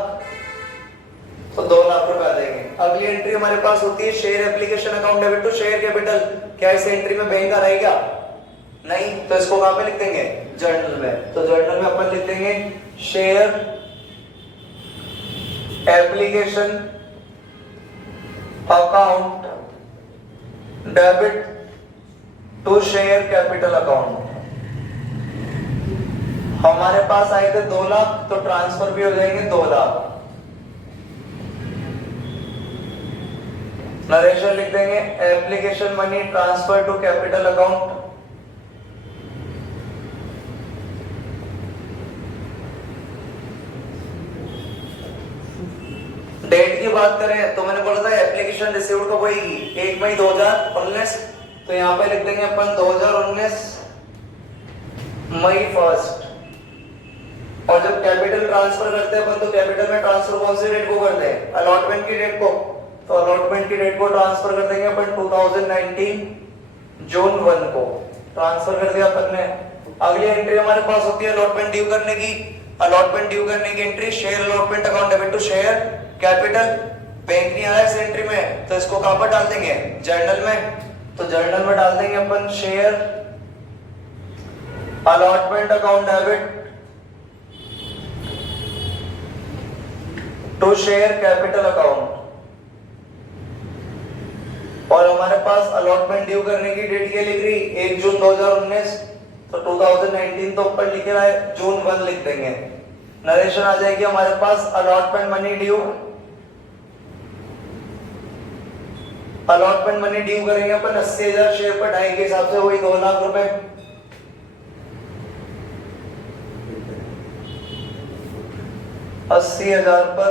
तो 2 लाख रुपए आ जाएंगे। अगली एंट्री हमारे पास होती है share application account debit to share capital. क्या इस एंट्री में बैंक आ रहा है क्या, नहीं, तो इसको कहां पे लिख देंगे, जर्नल में। तो जर्नल में अपन लिख देंगे share application account debit to share capital account. हमारे पास आए थे 2 लाख, तो ट्रांसफर भी हो जाएंगे 2 लाख। नरेशन लिख देंगे application money transfer to capital account. Date की बात करें तो मैंने बोला था एप्लीकेशन रिसीव्ड कब होगी, 1 मई 2019। तो यहां पे लिख देंगे अपन 2019 मई 1। और जब कैपिटल ट्रांसफर करते हैं अपन तो कैपिटल में ट्रांसफर कौन सी डेट को करते हैं, अलॉटमेंट की डेट को। तो अलॉटमेंट की डेट को ट्रांसफर कर देंगे अपन 2019 जून 1 को ट्रांसफर कर दिया अपन ने। अगली एंट्री हमारे पास होती है अलॉटमेंट ड्यू करने की। अलॉटमेंट ड्यू करने की entry share allotment account debit to share capital. Bank नहीं आया इस एंट्री में, तो इसको कहां पर डाल देंगे, जर्नल में। तो जर्नल में डाल देंगे अपन share allotment account debit to share capital account. और हमारे पास अलॉटमेंट ड्यू करने की डेट ये लिख रही 1 जून 2019, तो 2019 तो ऊपर लिख रहा है, जून 1 लिख देंगे। नरेशन आ जाएगी हमारे पास allotment money due. Allotment money due करेंगे अपन 80,000 शेयर पर 2.5 के हिसाब से, वही 2 लाख रुपए। अस्सी 80,000 पर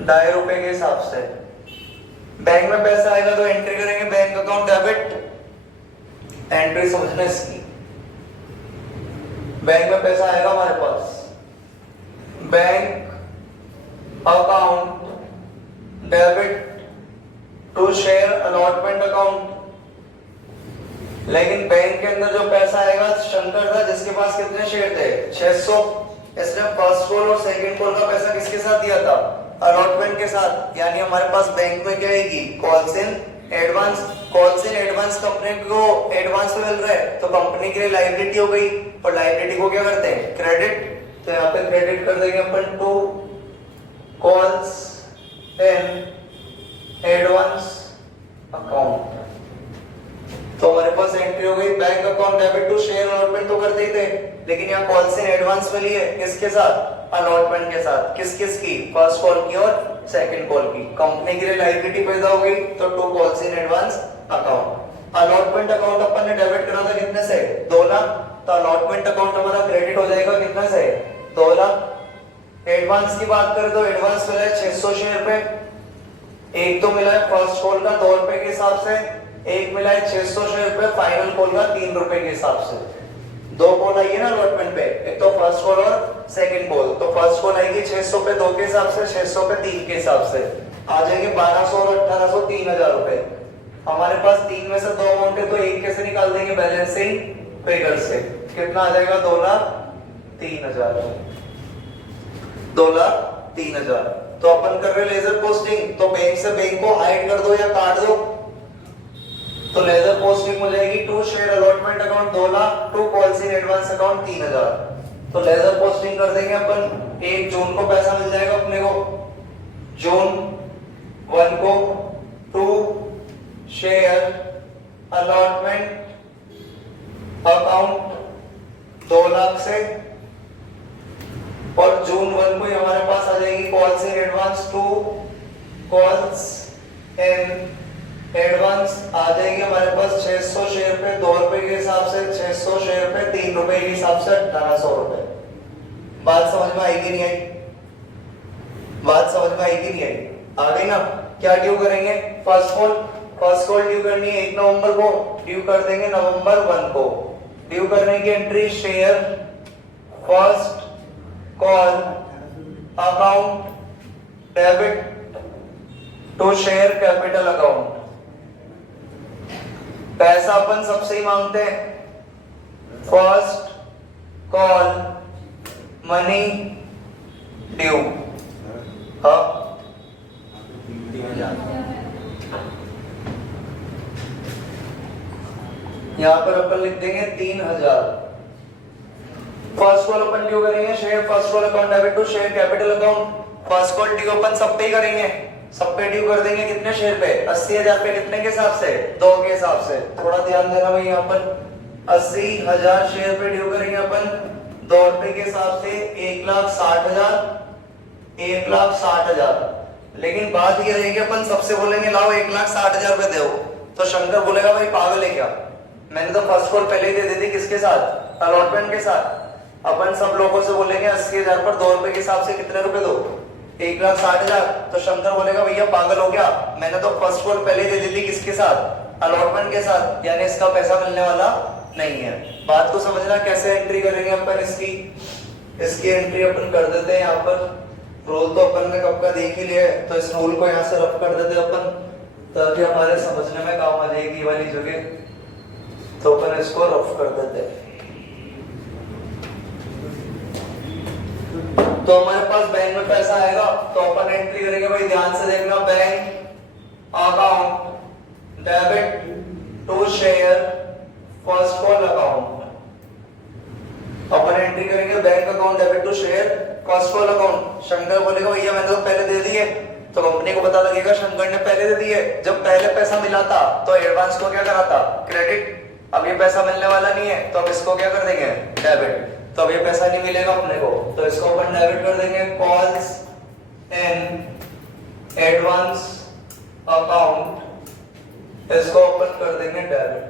2.5 रुपए के हिसाब से। बैंक में पैसा आएगा तो एंट्री करेंगे बैंक अकाउंट डेबिट। एंट्री समझना इसकी, बैंक में पैसा आएगा हमारे पास, bank account debit to share allotment account. लेकिन बैंक के अंदर जो पैसा आएगा, शंकर था जिसके पास कितने शेयर थे, 600। इसने फर्स्ट कॉल और सेकंड कॉल का पैसा किसके साथ दिया था, अलॉटमेंट के साथ। यानी हमारे पास बैंक में क्या आएगी, calls in advance. Calls in advance company को एडवांस मिल रहा है तो कंपनी के लिए लायबिलिटी हो गई, और लायबिलिटी को क्या करते हैं, क्रेडिट। तो यहाँ पे क्रेडिट कर देंगे अपन to calls in advance account. तो हमारे पास एंट्री हो गई bank account debit to share allotment तो करते ही थे, लेकिन यहाँ कॉल्स इन एडवांस मिली है किसके साथ, अलॉटमेंट के साथ। किस किस की, फर्स्ट कॉल की और सेकंड कॉल की। कंपनी के लिए लायबिलिटी पैदा हो गई तो to calls in advance account. Allotment account अपन ने डेबिट करा था कितने से, 2 लाख। तो अलॉटमेंट अकाउंट हमारा क्रेडिट हो जाएगा कितने से, 2 लाख। एडवांस की बात करें तो एडवांस मिला है 600 शेयर पे, एक तो मिला है फर्स्ट कॉल का 2 रुपए के हिसाब से, एक मिला है 600 शेयर पे फाइनल कॉल का 3 रुपए के हिसाब से। 2 कॉल आई है ना अलॉटमेंट पे, एक तो फर्स्ट कॉल और सेकंड कॉल। तो फर्स्ट कॉल आएगी 600 पे 2 के हिसाब से, 600 पे 3 के हिसाब से, आ जाएंगे 1200 और 1800 3000 रुपए। हमारे पास 3 में से 2 अमाउंट है तो एक कैसे निकाल देंगे बैलेंसिंग फिगर से, कितना आ जाएगा 2,03,000, 2,03,000। तो अपन कर रहे लेजर पोस्टिंग, तो बैंक से बैंक को हाइड कर दो या काट दो। तो लेजर पोस्टिंग हो जाएगी to share allotment account 2 lakh, to calls in advance account 3,000। तो लेजर पोस्टिंग कर देंगे अपन, 1 जून को पैसा मिल जाएगा अपने को, जून 1 को to share allotment account 2 lakh से, और जून 1 को हमारे पास आ जाएगी calls in advance, 2 calls in advance आ जाएगी हमारे पास 600 शेयर पे 2 रुपए के हिसाब से, 600 शेयर पे 3 रुपए के हिसाब से 1800 रुपए। बात समझ में आई कि नहीं आई? बात समझ में आई कि नहीं आई? आ गई ना? क्या ड्यू करेंगे? फर्स्ट कॉल ड्यू करनी है 1 नवंबर को, ड्यू कर देंगे नवंबर 1 को। ड्यू करने की entry share first call account debit to share capital account. पैसा अपन सबसे ही मांगते हैं, फर्स्ट कॉल मनी ड्यू। हाँ यहां पर अपन लिख देंगे 3,000। फर्स्ट कॉल अपन ड्यू करेंगे share first call account debit to share capital account. First call due अपन सब पे ही करेंगे, सब पे ड्यू कर देंगे कितने शेयर पे? 80,000 पे, कितने के हिसाब से? 2 के हिसाब से। थोड़ा ध्यान देना भाई, यहाँ पर 80,000 शेयर पे ड्यू करेंगे अपन 2 रुपए के हिसाब से, 1,60,000, 1,60,000। लेकिन बात ये रहेगी अपन सबसे बोलेंगे लाओ 1,60,000 रुपए दो, तो शंकर बोलेगा भाई पागल है क्या, मैंने तो फर्स्ट कॉल पहले ही दे दी थी, किसके साथ? अलॉटमेंट के साथ। अपन सब लोगों से बोलेंगे 80,000 पर 2 रुपए के हिसाब से कितने रुपए दो? 1,60,000। तो शंकर बोलेगा भैया पागल हो गया, मैंने तो फर्स्ट कॉल पहले दे दी थी, किसके साथ? अलॉटमेंट के साथ, यानी इसका पैसा मिलने वाला नहीं है। बात को समझना, कैसे एंट्री करेंगे अपन इसकी एंट्री अपन कर देते हैं यहाँ पर। रोल तो अपन ने कब का देख ही लिया है, तो इस रोल को यहाँ से रफ कर देते अपन, ताकि हमारे समझने में काम आ जाएगी ये वाली जगह। तो अपन इसको रफ कर देते हैं। तो हमारे पास बैंक में पैसा आएगा, तो अपन एंट्री करेंगे भाई, ध्यान से देखना, bank account debit to share first call account. अपन एंट्री करेंगे bank account debit to share first call account. Shankar बोलेगा भैया मैंने तो पहले दे दिए, तो कंपनी को पता लगेगा शंकर ने पहले दे दिए। जब पहले पैसा मिला था तो एडवांस को क्या करा था? क्रेडिट। अब ये पैसा मिलने वाला नहीं है, तो अब इसको क्या कर देंगे? डेबिट। तो अब ये पैसा नहीं मिलेगा अपने को, तो इसको अपन डेबिट कर देंगे, कॉल्स इन एडवांस अकाउंट, इसको अपन कर देंगे डेबिट।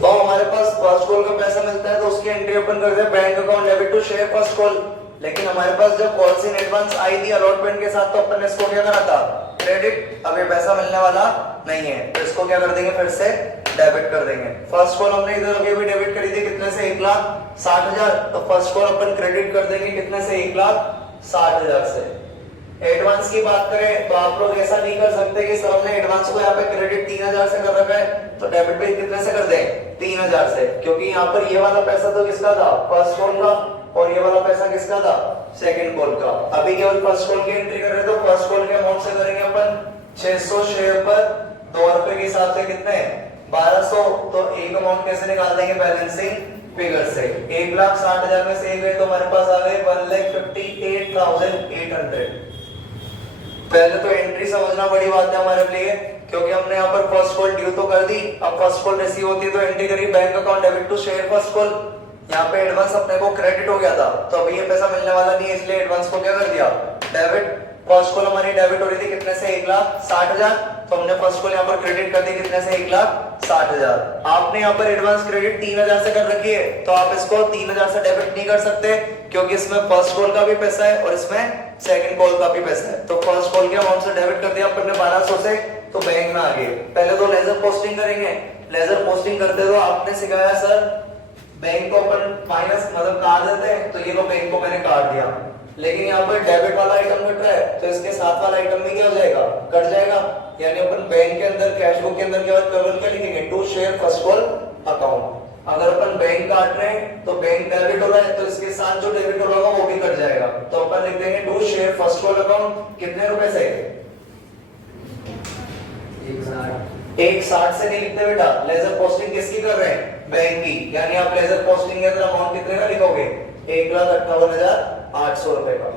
तो हमारे पास फर्स्ट कॉल का पैसा मिलता है, तो उसकी एंट्री अपन करते हैं bank account debit to share first call. लेकिन हमारे पास जब कॉल्स इन एडवांस आई थी अलॉटमेंट के साथ, तो अपन ने इसको क्या करा था? क्रेडिट। अब ये पैसा मिलने वाला नहीं है, तो इसको क्या कर देंगे? फिर से डेबिट कर देंगे। फर्स्ट कॉल हमने इधर अभी भी डेबिट करी थी, कितने से? 1,60,000। तो फर्स्ट कॉल अपन क्रेडिट कर देंगे कितने से? 1,60,000 से। एडवांस की बात करें तो आप लोग ऐसा नहीं कर सकते कि सर हमने एडवांस को यहाँ पे क्रेडिट 3,000 से कर रखा है, तो डेबिट पे कितने से कर दें? 3,000 से, क्योंकि यहाँ पर ये वाला पैसा तो किसका था? फर्स्ट कॉल का, और ये वाला पैसा किसका था? सेकंड कॉल का। अभी केवल फर्स्ट कॉल की एंट्री कर रहे, तो फर्स्ट कॉल के अमाउंट से करेंगे अपन 600 शेयर पर 2 रुपए के हिसाब से कितने? 1200। तो एक अमाउंट कैसे निकाल देंगे बैलेंसिंग फिगर से? 1,60,000 में से गए तो हमारे पास आ गए 1,58,800। पहले तो एंट्री समझना बड़ी बात है हमारे लिए, क्योंकि हमने यहाँ पर फर्स्ट कॉल ड्यू तो कर दी, अब फर्स्ट कॉल रिसीव होती है तो एंट्री करी bank account debit to share first call. यहाँ पे एडवांस अपने को क्रेडिट हो गया था, तो अभी ये पैसा मिलने वाला नहीं है, इसलिए एडवांस को क्या कर दिया? डेबिट। फर्स्ट कॉल हमारी डेबिट हो रही थी कितने से 1,60,000, तो हमने फर्स्ट कॉल यहाँ पर क्रेडिट कर दी कितने से 1,60,000। आपने यहाँ पर एडवांस क्रेडिट 3,000 से कर रखी है, तो आप इसको 3,000 से डेबिट नहीं कर सकते क्योंकि इसमें फर्स्ट कॉल का भी पैसा है और इसमें सेकंड कॉल का भी पैसा है। तो फर्स्ट कॉल के अमाउंट से डेबिट कर दिया अपन ने 1,200 से, तो बैंक में आ गए। पहले तो लेजर पोस्टिंग करेंगे। लेजर पोस्टिंग करते तो आपने सिखाया सर बैंक को अपन माइनस मतलब काट देते हैं, तो ये लो बैंक को मैंने काट दिया, लेकिन यहाँ पर डेबिट वाला आइटम कट रहा है तो इसके साथ वाला आइटम भी क्या हो जाएगा, कट जाएगा। यानी अपन बैंक के अंदर कैश बुक के अंदर क्या लिखेंगे, to share first call account. अगर अपन बैंक काट रहे हैं तो बैंक डेबिट हो रहा है तो इसके साथ जो डेबिट हो रहा होगा वो भी कट जाएगा, तो अपन लिख देंगे to share first call account. कितने रुपए से, 1,60 से नहीं लिखते बेटा। लेजर पोस्टिंग किसकी कर रहे हैं, बैंक की, यानी आप लेजर पोस्टिंग के अंदर अमाउंट कितने का लिखोगे, 1,58,800 रुपए का।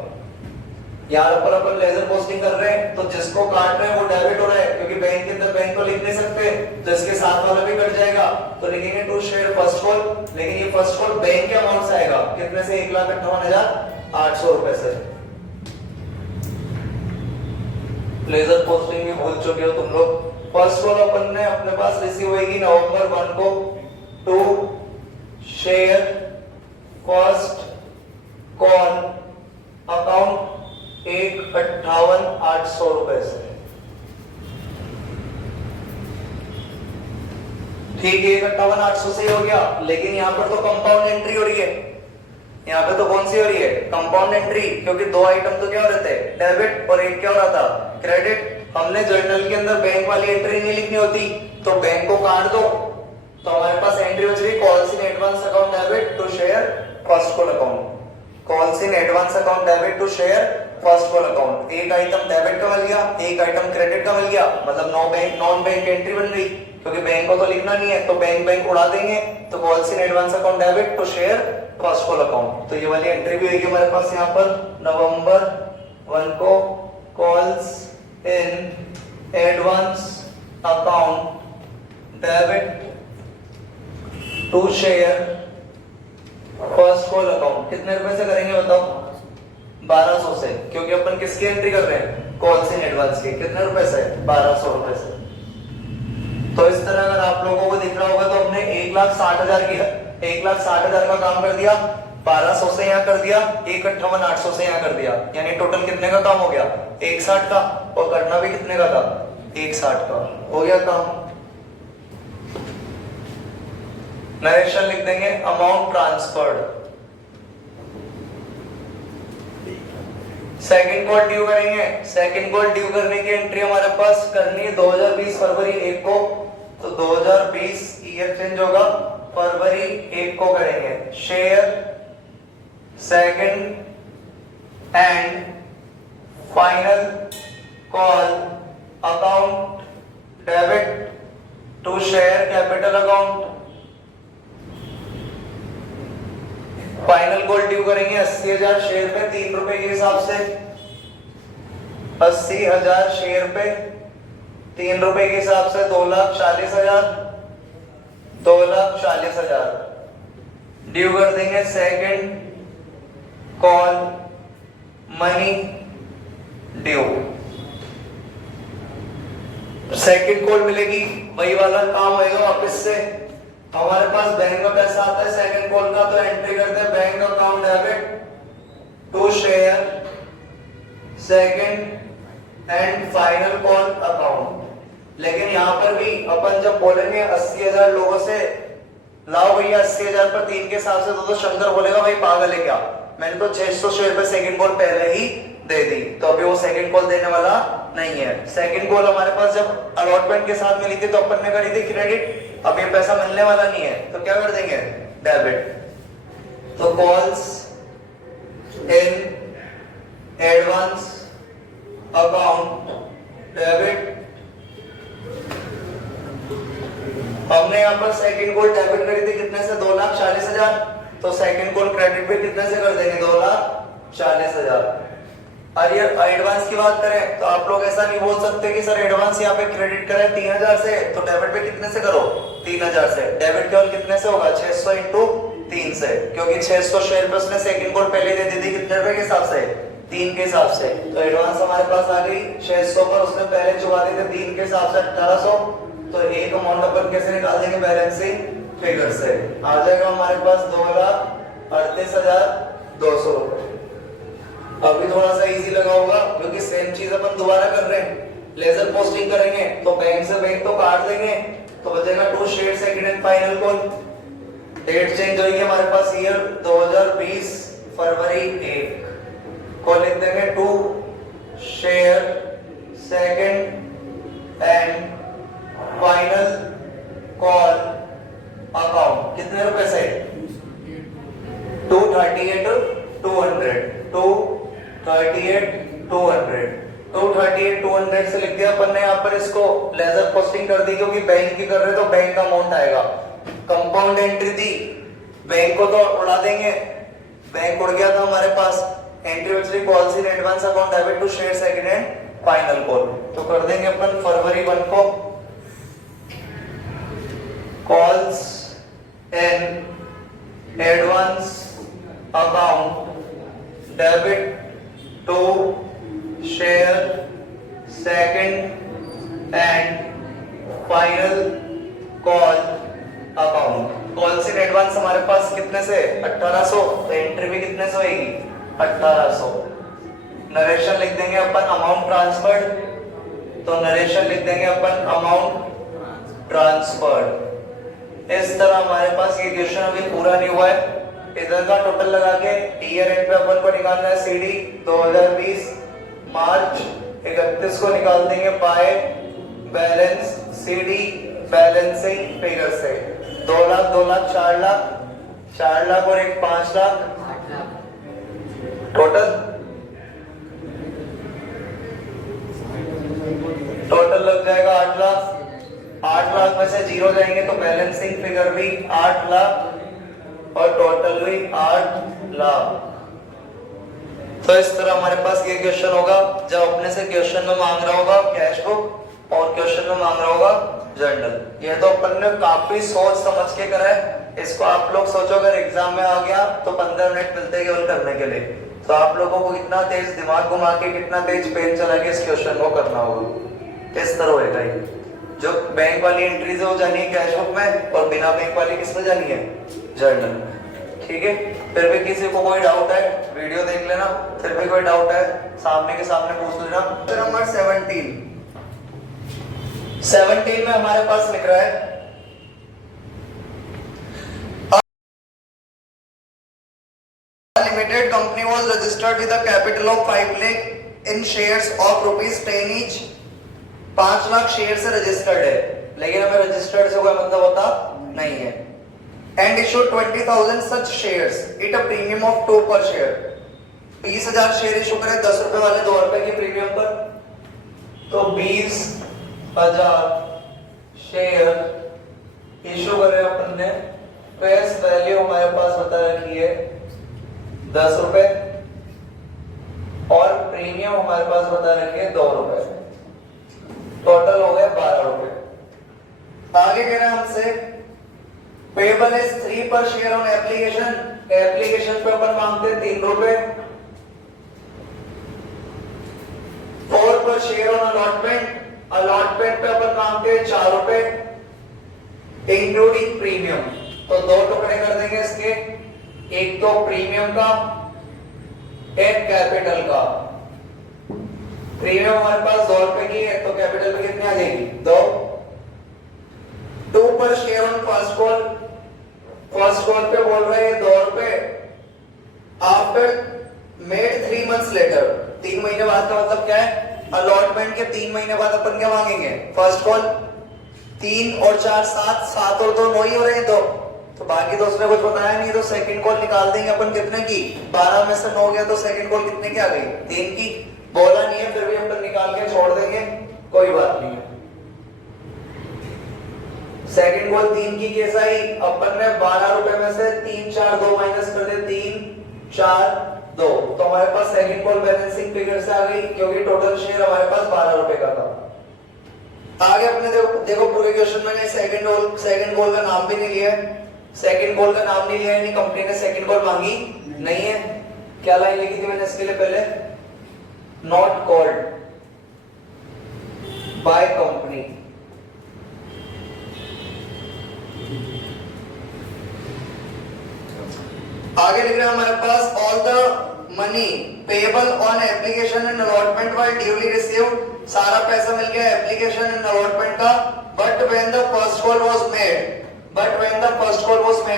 यार पर अपन लेजर पोस्टिंग कर रहे हैं तो जिसको काट रहे हैं वो डेबिट हो रहा है क्योंकि बैंक के अंदर बैंक को लिख नहीं सकते, तो इसके साथ वाला भी कट जाएगा, तो लिखेंगे टू शेयर फर्स्ट कॉल। लेकिन ये फर्स्ट कॉल बैंक के अमाउंट से आएगा कितने से, 1,58,800 रुपए से। लेजर पोस्टिंग भी भूल चुके हो तुम लोग। फर्स्ट कॉल अपन ने अपने पास रिसीव होगी नवंबर 1 को, to share first call account 1,58,800 रुपए से। ठीक है, 1,58,800 से हो गया, लेकिन यहाँ पर तो कंपाउंड एंट्री हो रही है। यहाँ पे तो कौन सी हो रही है, कंपाउंड एंट्री, क्योंकि दो आइटम तो क्या हो रहे थे, डेबिट, और एक क्या हो रहा था, क्रेडिट। हमने जर्नल के अंदर बैंक वाली एंट्री नहीं लिखनी होती, तो बैंक को काट दो, तो हमारे पास एंट्री बच गई calls in advance account debit to share first call account. Calls in advance account debit to share first call account. एक आइटम डेबिट का मिल गया, एक आइटम क्रेडिट का मिल गया, मतलब नॉन बैंक एंट्री बन गई, क्योंकि बैंक को तो लिखना नहीं है, तो बैंक उड़ा देंगे, तो calls in advance account debit to share first call account. तो ये वाली एंट्री भी होगी हमारे पास यहाँ पर नवंबर 1 को calls in advance account debit to share first call account. कितने रुपए से करेंगे बताओ, 1,200 से, क्योंकि अपन किसकी एंट्री कर रहे हैं, कॉल्स इन एडवांस की। कितने रुपए से, 1,200 रुपए से। तो इस तरह अगर आप लोगों को दिख रहा होगा तो हमने 1,60,000 की 1,60,000 का काम कर दिया, 1,200 से यहाँ कर दिया, 1,58,800 से यहाँ कर दिया, यानी टोटल कितने का काम हो गया, 1,60 का, और करना भी कितने का था, 1,60 का। हो गया काम। नरेशन लिख देंगे amount transferred. Second call due करेंगे। सेकंड कॉल ड्यू करने की एंट्री हमारे पास करनी है 2020 फरवरी 1 को, तो 2020 ईयर चेंज होगा, फरवरी 1 को करेंगे। Share second and final call account debit to share capital account. Final call due करेंगे 80,000 शेयर पे 3 रुपए के हिसाब से, 80,000 शेयर पे 3 रुपए के हिसाब से 2,40,000, 2,40,000 ड्यू कर देंगे। Second call money due, second call मिलेगी, वही वाला काम होएगा वापस से। हमारे पास बैंक का पैसा आता है सेकंड कॉल का, तो एंट्री करते हैं bank account debit to share second and final call account. लेकिन यहाँ पर भी अपन जब बोलेंगे 80,000 लोगों से लाओ भैया 80,000 पर 3 के हिसाब से, तो शंकर बोलेगा भाई पागल है क्या, मैंने तो 600 शेयर पे सेकंड कॉल पहले ही दे दी, तो अभी वो सेकंड कॉल देने वाला नहीं है। सेकंड कॉल हमारे पास जब अलॉटमेंट के साथ मिली थी तो अपन ने करी थी क्रेडिट, अब ये पैसा मिलने वाला नहीं है, तो क्या कर देंगे, डेबिट। तो calls in advance account debit, हमने यहाँ पर सेकंड कॉल डेबिट करी थी कितने से, 2,40,000, तो सेकंड कॉल क्रेडिट भी कितने से कर देंगे, 2,40,000। और ये एडवांस की बात करें तो आप लोग ऐसा नहीं बोल सकते कि सर एडवांस यहाँ पे क्रेडिट करें 3,000 से, तो डेबिट पे कितने से करो, 3,000 से। डेबिट केवल कितने से होगा, 600 × 3 से, क्योंकि 600 शेयर पे उसने सेकंड कॉल पहले दे दी थी कितने रुपए के हिसाब से, 3 के हिसाब से। तो एडवांस हमारे पास आ गई 600 पर, उसने पहले चुका दी थी 3 के हिसाब से 1800। तो एक अमाउंट अपन कैसे निकाल देंगे बैलेंसिंग फिगर से, आ जाएगा हमारे पास 2,38,200 रुपए। अभी थोड़ा सा इजी लगा होगा क्योंकि सेम चीज अपन दोबारा कर रहे हैं। लेजर पोस्टिंग करेंगे तो बैंक से बैंक तो काट देंगे, तो बचेगा to share second and final call. Date change होगी हमारे पास ईयर 2020 फरवरी 1 को लिख देंगे to share second and final call account. कितने रुपए से? 238,200 से लिख दिया अपन ने यहाँ पर। इसको लेजर पोस्टिंग कर दी क्योंकि बैंक की कर रहे तो बैंक का अमाउंट आएगा। कंपाउंड एंट्री दी, बैंक को तो उड़ा देंगे, बैंक उड़ गया था हमारे पास। एंट्री बची calls in advance account debit to share second and final call. तो कर देंगे अपन फरवरी 1 को calls in advance account debit to share second and final call account. Calls in advance हमारे पास कितने से? 1800। तो एंट्री भी कितने से होगी? 1800। नरेशन लिख देंगे अपन अमाउंट ट्रांसफर्ड, तो नरेशन लिख देंगे अपन अमाउंट ट्रांसफर्ड। इस तरह हमारे पास ये क्वेश्चन अभी पूरा नहीं हुआ है। इधर का टोटल लगा के ईयर एंड पे अपन को निकालना है सीडी 2020 मार्च 31 को निकाल देंगे by balance CD balancing figure से। 2 लाख 2 लाख 4 लाख 4 लाख और एक 5 लाख टोटल लग जाएगा 8 लाख। 8 लाख में से जीरो जाएंगे तो बैलेंसिंग फिगर भी 8 लाख और टोटल भी 8 लाख। तो इस तरह हमारे पास ये क्वेश्चन होगा जब अपने से क्वेश्चन में मांग रहा होगा कैश बुक और क्वेश्चन में मांग रहा होगा जर्नल। ये तो अपन ने काफी सोच समझ के करा है। इसको आप लोग सोचो अगर एग्जाम में आ गया तो 15 मिनट मिलते हैं केवल करने के लिए। तो आप लोगों को कितना तेज दिमाग घुमा के कितना तेज पेन चला के इस क्वेश्चन को करना होगा। इस तरह होगा ही। जो बैंक वाली एंट्रीज है वो जानी है कैश बुक में और बिना बैंक वाली किसमें जानी है? जर्नल। ठीक है, फिर भी किसी को कोई डाउट है वीडियो देख लेना, फिर भी कोई डाउट है सामने के सामने पूछ लेना। नंबर 17 में हमारे पास लिख रहा है limited company was registered with a capital of 5 lakh in shares of ₹10 each. 5 lakh share से रजिस्टर्ड है, लेकिन हमें रजिस्टर्ड से कोई मतलब होता नहीं है। And issued 20,000 such shares at a premium of 2 पर शेयर। 20,000 शेयर इशू करे 10 रुपए वाले 2 रुपए की प्रीमियम पर। तो 20,000 शेयर इशू करे अपन ने। फेस वैल्यू हमारे पास बता रखी है 10 रुपए और प्रीमियम हमारे पास बता रखी है 2 रुपए। टोटल हो गए 12 रुपए। आगे कह रहे हैं हमसे पेबल इज 3 पर शेयर ऑन एप्लीकेशन। एप्लीकेशन पे अपन मांगते हैं 3 रुपए। 4 पर शेयर ऑन अलॉटमेंट। अलॉटमेंट पे अपन मांगते हैं 4 रुपए इंक्लूडिंग प्रीमियम। तो 2 टुकड़े कर देंगे इसके, एक तो प्रीमियम का एक कैपिटल का। प्रीमियम हमारे पास 2 रुपए की है तो कैपिटल में कितनी आ जाएगी? 2। 2 पर share on first call. First call पे बोल रहे हैं 2 रुपए आफ्टर मेड 3 मंथ्स लेटर। 3 महीने बाद का मतलब क्या है? अलॉटमेंट के 3 महीने बाद अपन क्या मांगेंगे? First call. 3 और 4 7, 7 और 2 9 ही हो रहे हैं। तो बाकी तो उसने कुछ बताया नहीं, तो सेकंड कॉल निकाल देंगे अपन कितने की? 12 में से 9 गया तो सेकंड कॉल कितने की आ गई? 3 की। बोला नहीं है फिर भी अपन निकाल के छोड़ देंगे, कोई बात नहीं है। सेकंड कॉल 3 की केस आई। अपन ने 12 रुपए में से 3 4 2 माइनस कर दे 3 4 2। तो हमारे पास सेकंड कॉल बैलेंसिंग फिगर से आ गई क्योंकि टोटल शेयर हमारे पास 12 रुपए का था। आगे अपने देखो पूरे क्वेश्चन में सेकंड कॉल का नाम भी नहीं लिया है। सेकंड कॉल का नाम नहीं लिया, यानी कंपनी ने सेकंड कॉल मांगी नहीं है। क्या लाइन लिखी थी मैंने इसके लिए पहले? not called by company. आगे लिख रहे हैं हमारे पास all the money payable on application and allotment were duly received. सारा पैसा मिल गया application and allotment का. But when the first call was made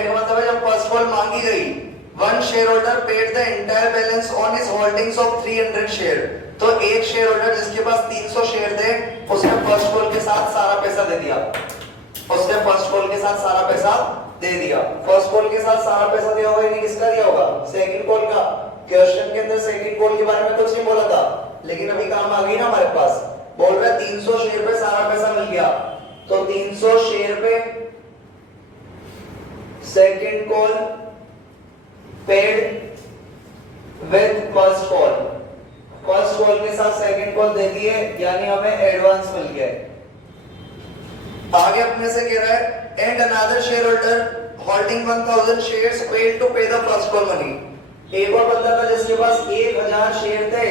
मतलब जब first call मांगी गई, one shareholder paid the entire balance on his holdings of 300 share. तो एक शेयर होल्डर जिसके पास 300 शेयर थे उसने फर्स्ट कॉल के साथ सारा पैसा दे दिया. फर्स्ट कॉल के साथ सारा पैसा दिया होगा. नहीं किसका दिया होगा? सेकंड कॉल का. क्वेश्चन के अंदर सेकंड कॉल के बारे में कुछ नहीं बोला था, लेकिन अभी काम आ गई ना हमारे पास. बोल रहा है 300 शेयर पे सारा पैसा मिल गया, तो 300 शेयर पे second call paid with first call. First call के साथ सेकंड कॉल दे दिए, यानी हमें एडवांस मिल गया. आगे अपने से कह रहा है and another share holder holding 1000 shares failed to pay the first call money. एक और बंदा था जिसके पास 1000 शेयर थे,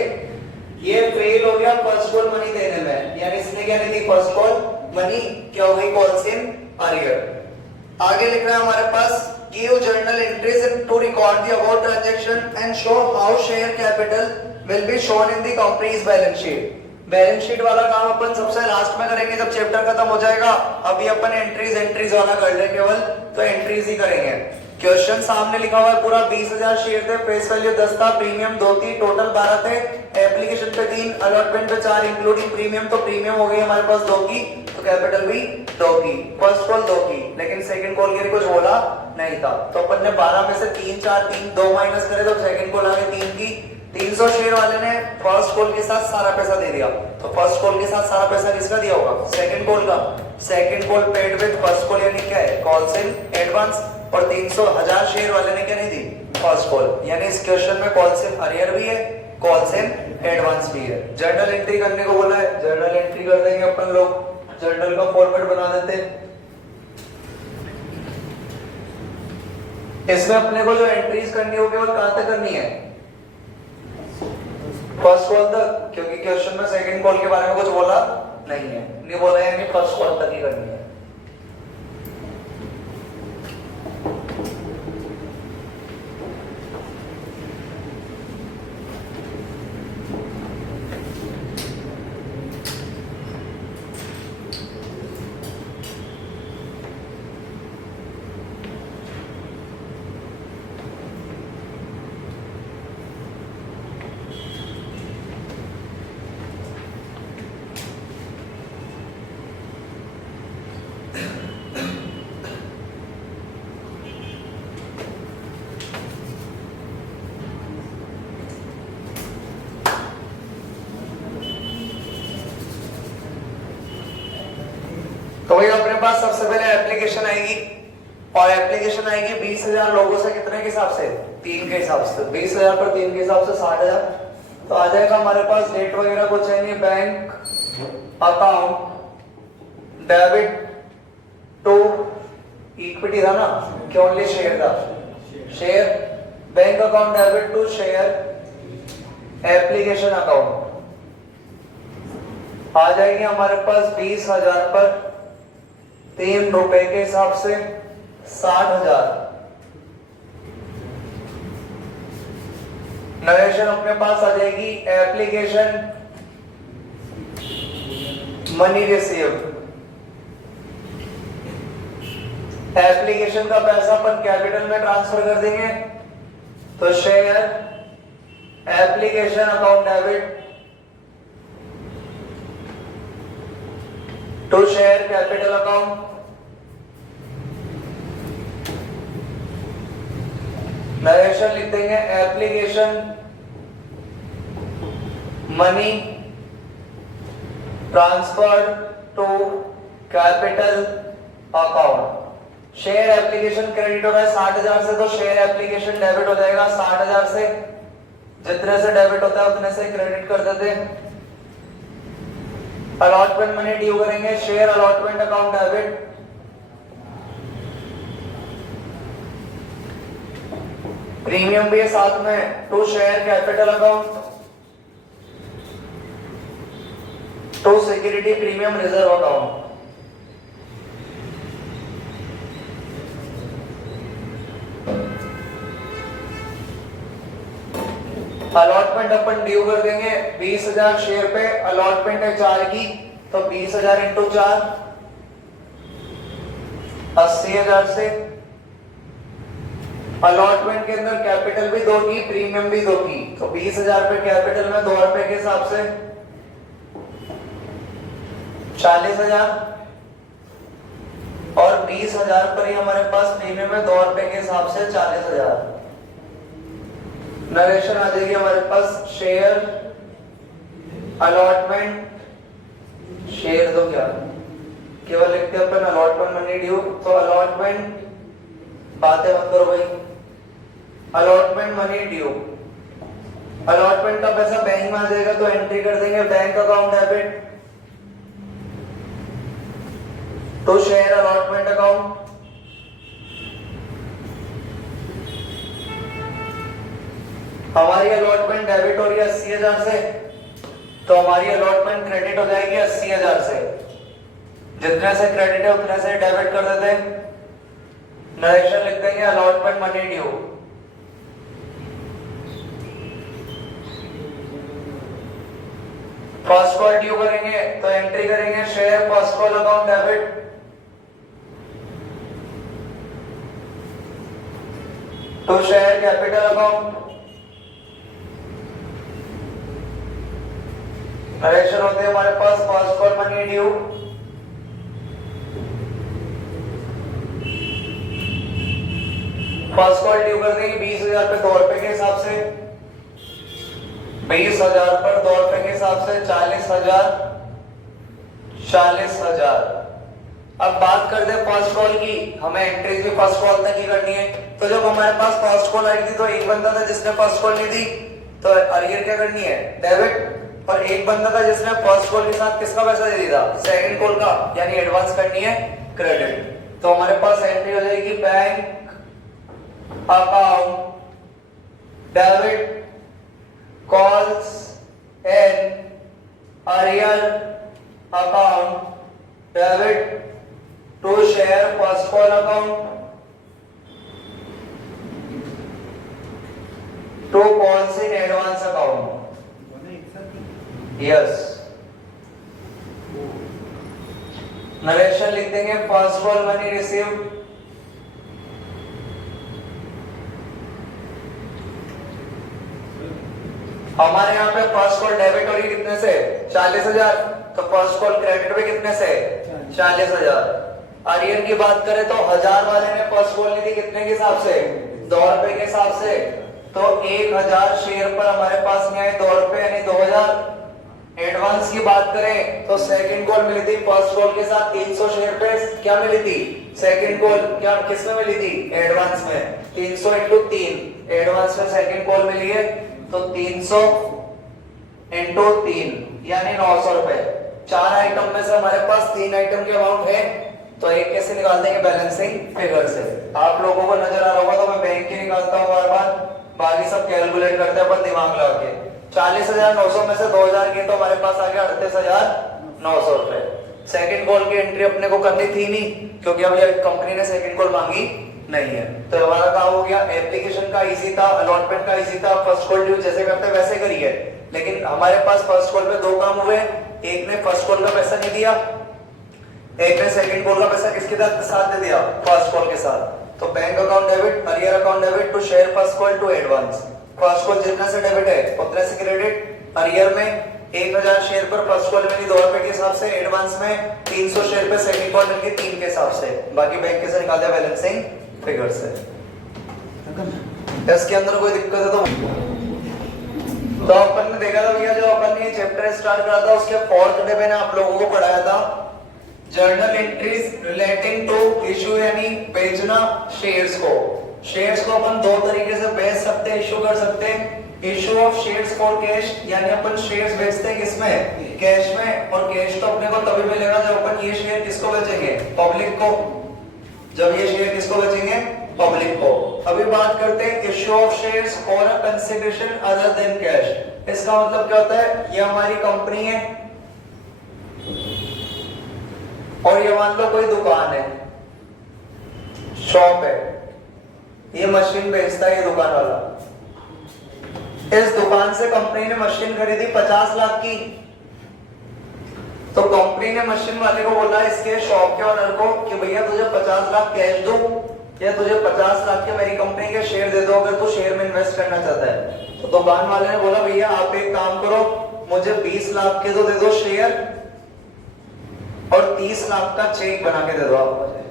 ये फेल हो गया फर्स्ट कॉल मनी देने में, यानी इसने क्या नहीं दी फर्स्ट कॉल मनी. क्या हो गई? Calls in arrear. आगे लिख रहा है हमारे पास give journal entries to record the above transaction and show how share capital will be shown in the company's balance sheet. Balance sheet वाला काम अपन सबसे लास्ट में करेंगे जब चैप्टर खत्म हो जाएगा. अभी अपन एंट्रीज वाला कर रहे केवल, तो एंट्रीज ही करेंगे. क्वेश्चन सामने लिखा हुआ है पूरा. 20,000 शेयर थे, फेस वैल्यू 10 था, प्रीमियम 2 थी, टोटल 12 थे, एप्लीकेशन पे 3, अलॉटमेंट पे 4 इंक्लूडिंग प्रीमियम. तो प्रीमियम हो गई हमारे पास 2 की, तो कैपिटल भी 2 की. फर्स्ट कॉल 2 की, लेकिन सेकंड कॉल के लिए कुछ बोला नहीं था. तो अपन ने 12 में से 3 4 3 2 माइनस करे तो सेकंड कॉल आ गई 3 की. 300 शेयर वाले ने फर्स्ट कॉल के साथ सारा पैसा दे दिया, तो फर्स्ट कॉल के साथ सारा पैसा किसका दिया होगा? सेकंड कॉल का. Second call paid with first call, यानी क्या है? Calls in advance. और 300,000 शेयर वाले ने क्या नहीं दी? First call. यानी इस क्वेश्चन में कॉल्स इन अरियर भी है, कॉल्स इन एडवांस भी है. जर्नल एंट्री करने को बोला है, जर्नल एंट्री कर देंगे अपन लोग. जर्नल का फॉर्मेट बना देते हैं. इसमें अपने को जो एंट्रीज करनी होगी वो कहां तक करनी है? फर्स्ट कॉल तक, क्योंकि क्वेश्चन में सेकंड कॉल के बारे में कुछ बोला नहीं है. नहीं बोला है, यानी फर्स्ट कॉल तक ही करनी है. तो भाई अपने पास सबसे पहले एप्लीकेशन आएगी, और एप्लीकेशन आएगी 20,000 लोगों से कितने के हिसाब से? 3 के हिसाब से. 20,000 पर 3 के हिसाब से 60,000. तो आ जाएगा हमारे पास. डेट वगैरह कुछ है नहीं. Bank account debit to equity था ना, कि ओनली शेयर था? Share. Bank account debit to share application account. आ जाएगी हमारे पास 20,000 पर 3 रुपए के हिसाब से 60,000. नरेशन अपने पास आ जाएगी एप्लीकेशन मनी रिसीव. एप्लीकेशन का पैसा अपन कैपिटल में ट्रांसफर कर देंगे, तो share application account debit to share capital account. Narration लिख देंगे application money transfer to capital account. Share application credit हो रहा है 60,000 से, तो शेयर एप्लीकेशन डेबिट हो जाएगा 60,000 से. जितने से डेबिट होता है उतने से क्रेडिट कर देते हैं. अलॉटमेंट मनी ड्यू करेंगे, share allotment account debit. Premium भी है साथ में, to share capital account. To security premium reserve account. Allotment अपन ड्यू कर देंगे 20,000 शेयर पे, अलॉटमेंट है 4 की, तो 20,000 इंटू 4 80,000 से। अलॉटमेंट के अंदर कैपिटल भी 2 की, प्रीमियम भी 2 की, तो 20,000 पे कैपिटल में 2 रुपए के हिसाब से 40,000 और 20,000 पर ही हमारे पास प्रीमियम है 2 रुपए के हिसाब से 40,000। नरेशन आ जाएगी हमारे पास शेयर अलॉटमेंट, शेयर तो क्या केवल लिखते हैं अपन अलॉटमेंट मनी ड्यू, तो अलॉटमेंट बातें मत करो भाई, अलॉटमेंट मनी ड्यू। अलॉटमेंट का पैसा बैंक में आ जाएगा तो एंट्री कर देंगे bank account debit to share allotment account. हमारी अलॉटमेंट डेबिट हो रही है 80,000 से, तो हमारी अलॉटमेंट क्रेडिट हो जाएगी 80,000 से। जितने से क्रेडिट है उतने से डेबिट कर देते हैं। नरेशन लिख देंगे allotment money due. First call due करेंगे तो एंट्री करेंगे share first call account debit to share capital account. Narration होते हैं हमारे पास first call money due, first call due कर देंगे 20,000 पे 2 रुपए के हिसाब से, 20,000 पर 2 रुपए के हिसाब से 40,000, 40,000। अब बात कर दे फर्स्ट कॉल की, हमें एंट्री भी फर्स्ट कॉल तक ही करनी है। तो जब हमारे पास फर्स्ट कॉल आई थी तो एक बंदा था जिसने फर्स्ट कॉल ली थी, तो अरियर क्या करनी है डेबिट, और एक बंदा था जिसने फर्स्ट कॉल के साथ किसका पैसा दे दिया सेकंड कॉल का, यानी एडवांस करनी है क्रेडिट। तो हमारे पास एंट्री हो जाएगी bank account debit calls and arrear account debit to share first call account to calls in advance account. Yes, narration लिख देंगे फर्स्ट कॉल मनी रिसीव्ड हमारे यहाँ पे फर्स्ट कॉल डेबिट हो रही कितने से 40,000, तो फर्स्ट कॉल क्रेडिट पे कितने से 40,000। अरियर की बात करें तो 1000 वाले ने फर्स्ट कॉल ली थी कितने के हिसाब से 2 रुपए के हिसाब से, तो 1000 शेयर पर हमारे पास में आए 2 रुपए यानी 2000। एडवांस की बात करें तो सेकंड कॉल मिली थी फर्स्ट कॉल के साथ 300 शेयर पे, क्या मिली थी सेकंड कॉल, क्या किसमें मिली थी एडवांस में, 300 इंटू 3 एडवांस में सेकंड कॉल मिली है, तो 300 इंटू 3 यानी 900 रुपए। 4 आइटम में से हमारे पास 3 आइटम के अमाउंट है, तो एक कैसे निकाल देंगे बैलेंसिंग फिगर से। आप लोगों को नजर आ रहा होगा तो मैं बैंक की निकालता हूँ बार बार, बाकी सब कैलकुलेट करते हैं अपन दिमाग लगा के। 40,900 में से 2,000 की तो हमारे पास आ गया 38,900 रुपए। सेकंड कॉल की एंट्री अपने को करनी थी नहीं, क्योंकि अब ये कंपनी ने सेकंड कॉल मांगी नहीं है, तो हमारा काम हो गया। एप्लीकेशन का इजी था, अलॉटमेंट का इजी था, फर्स्ट कॉल ड्यू जैसे करते वैसे करिए। लेकिन हमारे पास फर्स्ट कॉल पे 2 काम हुए, एक ने फर्स्ट कॉल का पैसा नहीं दिया, एक ने सेकंड कॉल का पैसा किसके साथ दे दिया फर्स्ट कॉल के साथ। तो bank account debit arrear account debit to share first call to advance. First call जितने से डेबिट है उतने से क्रेडिट। अरियर में 1000 शेयर पर फर्स्ट कॉल मिली 2 रुपए के हिसाब से, एडवांस में 300 शेयर पर सेकंड कॉल मिली 3 के हिसाब से। बाकी बैंक कैसे निकालते हैं बैलेंसिंग फिगर से। इसके अंदर कोई दिक्कत है तो अपन ने देखा था भैया, जो अपन ने चैप्टर स्टार्ट करा था उसके 4th डे मैंने आप लोगों को पढ़ाया था journal entries relating to issue, यानी बेचना शेयर्स को। शेयर्स को अपन 2 तरीके से बेच सकते हैं, इशू कर सकते हैं। Issue of shares for cash, यानी अपन शेयर्स बेचते हैं किसमें कैश में, और कैश तो अपने को तभी मिलेगा जब अपन ये शेयर किसको बेचेंगे पब्लिक को, जब ये शेयर किसको बेचेंगे पब्लिक को। अभी बात करते हैं issue of shares for a consideration other than cash. इसका मतलब क्या होता है, ये हमारी कंपनी है, और ये मान लो कोई दुकान है, शॉप है, ये मशीन बेचता है ये दुकान वाला। इस दुकान से कंपनी ने मशीन खरीदी 50 लाख की, तो कंपनी ने मशीन वाले को बोला, इसके शॉप के ओनर को, कि भैया तुझे 50 लाख कैश दूं या तुझे 50 लाख के मेरी कंपनी के शेयर दे दो अगर तू शेयर में इन्वेस्ट करना चाहता है। तो दुकान वाले ने बोला, भैया आप एक काम करो, मुझे 20 लाख के तो दे दो शेयर और 30 लाख का चेक बना के दे दो आप मुझे।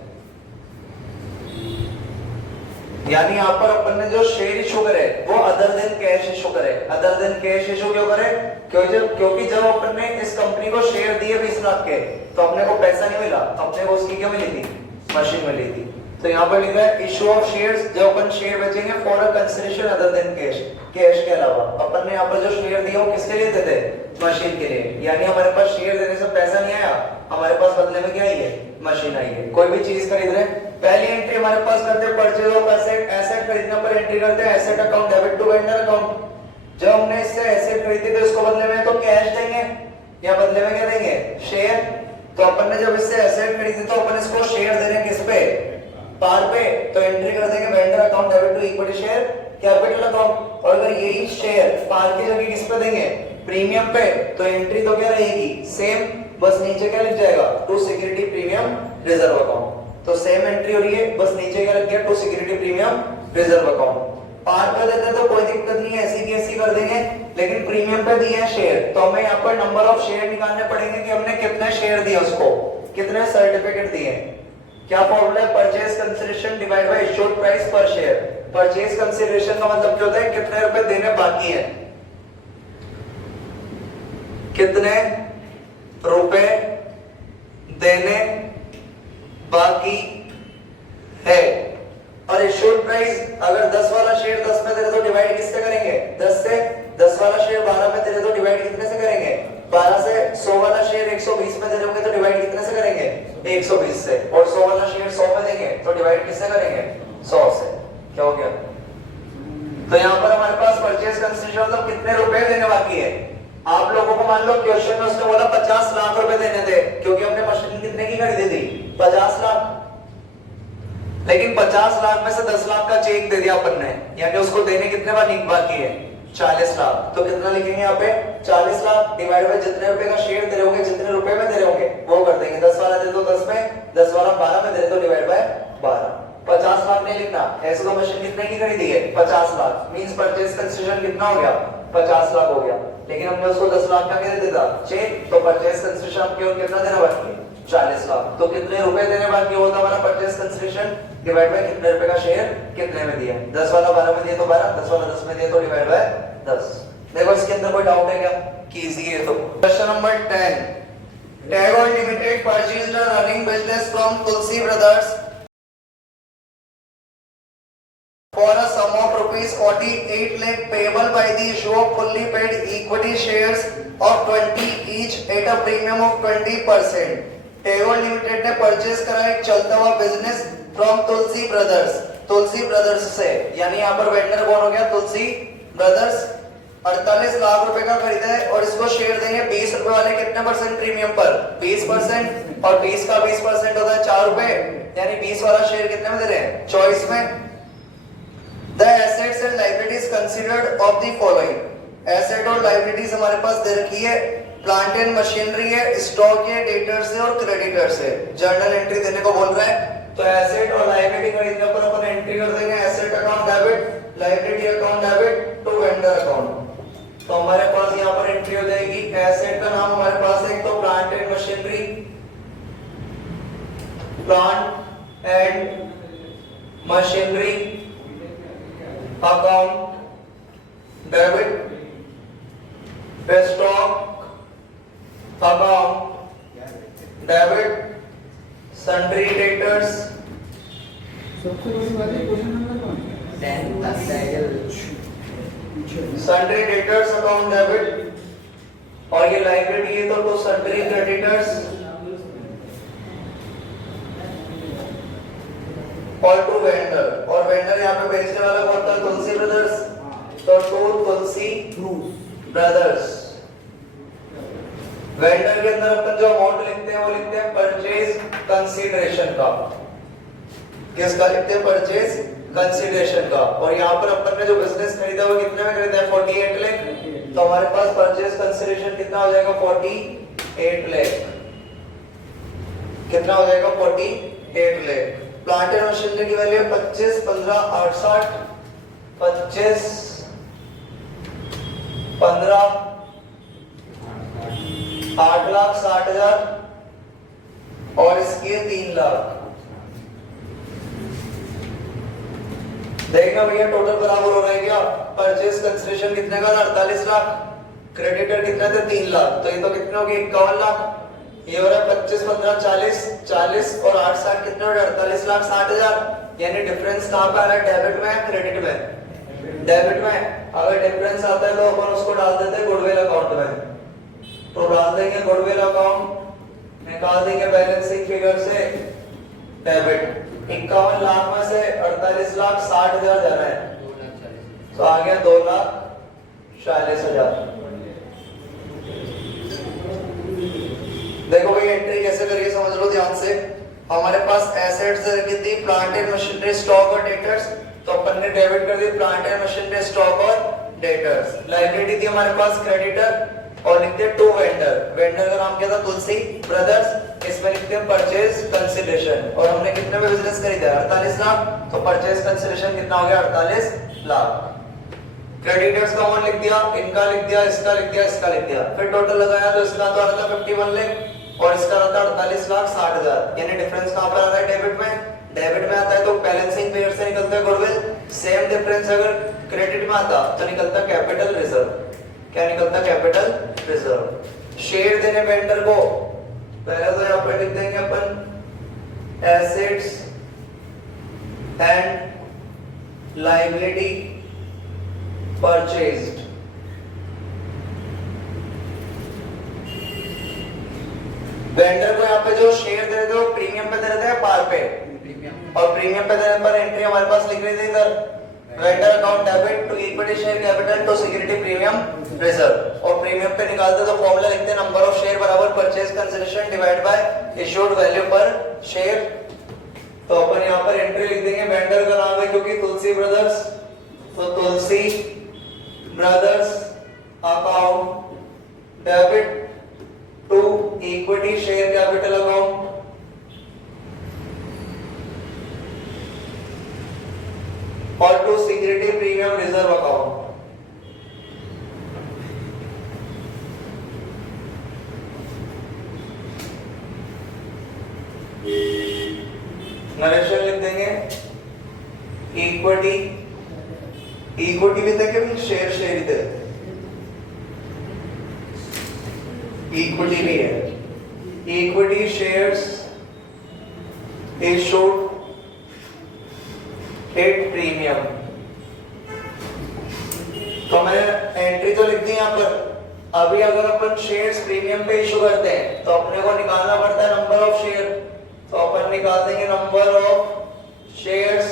यानी यहाँ पर अपन ने जो शेयर इशू करे वो अदर देन कैश इशू करे। अदर देन कैश इशू क्यों करे? क्योंकि जब अपन ने इस कंपनी को शेयर दिए 20 लाख के, तो अपने को पैसा नहीं मिला, अपने को उसकी क्या मिली थी? मशीन मिली थी। तो यहाँ पर लिखा है इशू ऑफ शेयर्स, जब अपन शेयर बेचेंगे for a consideration other than cash, cash के अलावा। अपन ने यहाँ पर जो शेयर दिया वो किसके लिए थे? मशीन के लिए। यानी हमारे पास शेयर देने से पैसा नहीं आया, हमारे पास बदले में क्या आई है? मशीन आई है। कोई भी चीज खरीद रहे, पहली एंट्री हमारे पास करते हैं परचेज ऑफ एसेट, एसेट खरीदने पर एंट्री करते हैं asset account debit to vendor account. जब हमने इससे एसेट खरीदी तो इसको बदले में तो कैश देंगे या बदले में क्या देंगे? शेयर। तो अपन ने जब इससे एसेट खरीदी तो अपन इसको शेयर दे रहे हैं किस पे? पार पे। तो एंट्री कर देंगे vendor account debit to equity share capital account. और अगर यही शेयर पार की जगह किस पे देंगे? प्रीमियम पे। तो एंट्री तो क्या रहेगी? सेम, बस नीचे क्या लिख जाएगा? To security premium reserve account. तो सेम एंट्री हो रही है, बस नीचे क्या लिख गया? To security premium reserve account. पार कर देते तो कोई दिक्कत नहीं है, ऐसी की ऐसी कर देंगे, लेकिन प्रीमियम पे दिए हैं शेयर, तो हमें यहाँ पर नंबर ऑफ शेयर निकालने पड़ेंगे कि हमने कितने शेयर दिए उसको, कितने सर्टिफिकेट दिए। क्या फॉर्मूला है? Purchase consideration divide by issued price पर शेयर। परचेज कंसिडरेशन का मतलब क्या होता है? कितने रुपए देने बाकी है, कितने रुपए देने बाकी है। और इश्यूड प्राइस, अगर 10 वाला शेयर 10 में दे रहे तो डिवाइड किससे करेंगे? 10 से। 10 वाला शेयर 12 में दे रहे तो डिवाइड कितने से करेंगे? 12 से। 100 वाला शेयर 120 में दे रहे होंगे तो डिवाइड कितने से करेंगे? 120 से। और 100 वाला शेयर 100 में देंगे तो डिवाइड किससे करेंगे? 100 से। क्या हो गया? तो यहाँ पर हमारे पास परचेज कंसिडरेशन मतलब कितने रुपए देने बाकी है। आप लोगों को मान लो क्वेश्चन में उसने बोला 50 लाख रुपए देने थे, क्योंकि हमने मशीन कितने की खरीदी थी? 50 लाख। लेकिन 50 लाख में से 10 लाख का चेक दे दिया अपन ने, यानी उसको देने कितने बाकी है? 40 लाख। तो कितना लिखेंगे यहाँ पे? 40 लाख डिवाइड बाय जितने रुपए का शेयर दे रहे होंगे, जितने रुपए में दे रहे होंगे वो कर देंगे। 10 वाला दे दो 10 में, 10 वाला 12 में दे दो डिवाइड बाय 12। 50 लाख नहीं लिखना, ऐसे तो मशीन कितने की खरीदी है? 50 लाख। मींस परचेज कंसिडरेशन कितना हो गया? 50 लाख हो गया। लेकिन हमने उसको 10 लाख का क्या दे दिया? चेक। तो परचेज कंसिडरेशन केवल कितना देना बाकी है? 40 लाख। तो कितने रुपए देने बाकी होता हमारा परचेज कंसिडरेशन डिवाइड बाय कितने रुपए का शेयर कितने में दिया। 10 वाला 12 में दिया तो 12, 10 वाला 10 में दिया तो डिवाइड बाय 10। देखो इसके अंदर कोई डाउट है क्या कि इजी है? तो question number 10, Tagore limited purchased a running business from Tulsi brothers for a sum of rupees 48 lakh payable by the issue of fully paid equity shares of 20 each at a premium of 20%. Tagore limited ने purchase करा एक चलता हुआ business from Tulsi brothers, Tulsi brothers से। यानी यहाँ पर vendor कौन हो गया? तुलसी ब्रदर्स। 48 लाख रुपए का खरीदा है और इसको शेयर देंगे 20 रुपए वाले कितने परसेंट प्रीमियम पर? 20%। और 20 का 20% होता है 4 रुपए, यानी 20 वाला शेयर कितने में दे रहे हैं? 24 में। The assets and liabilities considered of the following. Asset और लाइबिलिटीज हमारे पास दे रखी है, प्लांट एंड मशीनरी है, स्टॉक है, डेटर्स है और क्रेडिटर्स है। जर्नल एंट्री देने को बोल रहा है, तो एसेट और लाइबिलिटी खरीदने पर अपन एंट्री कर देंगे asset account debit, liability account debit to vendor account. तो हमारे पास यहाँ पर एंट्री हो जाएगी, एसेट का नाम हमारे पास है तो plant and machinery, plant and machinery account debit, stock account debit, sundry debtors, सबसे बड़ी बात है क्वेश्चन नंबर कौन है? सन्ड्री डेटर्स अकाउंट डेबिट, और ये लाइबिलिटी है तो सन्ड्री क्रेडिटर्स और टू वेंडर। और वेंडर यहाँ पे बेचने वाला कौन था? तुलसी ब्रदर्स, तो टू तुलसी ब्रदर्स। वेंडर के अंदर अपन जो अमाउंट लिखते हैं वो लिखते हैं परचेज कंसीडरेशन का। किसका लिखते हैं? परचेज कंसीडरेशन का। और यहाँ पर अपन ने जो बिजनेस खरीदा वो कितने में खरीदा है? 48 लाख। तो हमारे पास परचेज कंसीडरेशन कितना हो जाएगा? 48 लाख। कितना हो जाएगा? 48 लाख। प्लांट एंड मशीनरी की वैल्यू 25, 15, 68, 25, 15, 8,60,000 और इसकी है 3 लाख। देखना भैया टोटल बराबर हो रहा है क्या? परचेज कंसीडरेशन कितने का? 48 लाख। क्रेडिटर कितने थे? 3 लाख। तो ये तो कितने हो गए? 51 लाख। ये हो रहा है 25, 15, 40, 40 और 8, 60 कितने हो रहे? 48 लाख 60,000। यानी डिफरेंस कहाँ पे आ रहा है? डेबिट में या क्रेडिट में? डेबिट में। अगर डिफरेंस आता है तो अपन उसको डाल देते हैं गुडविल अकाउंट में। तो डाल देंगे गुडविल अकाउंट, निकाल देंगे बैलेंसिंग फिगर से डेबिट। 51 लाख में से 48 लाख 60,000 जाना है, तो आ गया 2,40,000। देखो भाई एंट्री कैसे करिए समझ लो ध्यान से। हमारे पास एसेट्स रखी थी प्लांट एंड मशीनरी, स्टॉक और डेटर्स, तो अपन ने डेबिट कर the plant and machinery, stock और डेटर्स। लायबिलिटी थी हमारे पास क्रेडिटर और लिखते हैं टू वेंडर। वेंडर का नाम क्या था? तुलसी ब्रदर्स। इसमें लिखते हैं परचेज कंसीडरेशन। और हमने कितने में बिजनेस खरीदा? 48 लाख। तो परचेज कंसीडरेशन कितना हो गया? 48 लाख। क्रेडिटर्स का अमाउंट लिख दिया, इनका लिख दिया, इसका लिख दिया, इसका लिख दिया। फिर टोटल लगाया तो इसका तो आ रहा था 51 लाख और इसका आता 48 लाख 60,000। यानी डिफरेंस कहां पर आ रहा है? डेबिट में। डेबिट में आता है तो बैलेंसिंग फिगर से निकलता है गुडविल। सेम डिफरेंस अगर क्रेडिट में आता तो निकलता कैपिटल रिजर्व। क्या निकलता? Capital reserve. शेयर देने वेंडर को, पहले तो यहां पर लिख देंगे अपन assets and liability purchased. Vendor को यहाँ पे जो शेयर दे रहे थे वो प्रीमियम पे दे रहे थे पार पे, और प्रीमियम पे देने पर एंट्री हमारे पास लिख रही थी इधर vendor account debit to equity share capital to security premium reserve. और प्रीमियम पे निकालते तो फॉर्मूला लिखते हैं नंबर ऑफ शेयर बराबर purchase consideration divide by issued value per share. तो अपन यहाँ पर एंट्री लिख देंगे, वेंडर का नाम है क्योंकि तुलसी ब्रदर्स, तो Tulsi brothers account debit to equity share capital account और to security premium reserve account. Narration लिख देंगे इक्विटी, इक्विटी भी थे कि शेयर शेयर ही थे, इक्विटी भी है। Equity shares issued at premium. तो मैंने एंट्री तो लिख दी यहाँ पर। अभी अगर अपन शेयर्स प्रीमियम पे इशू करते हैं तो अपने को निकालना पड़ता है नंबर ऑफ शेयर। तो अपन निकाल देंगे नंबर ऑफ शेयर्स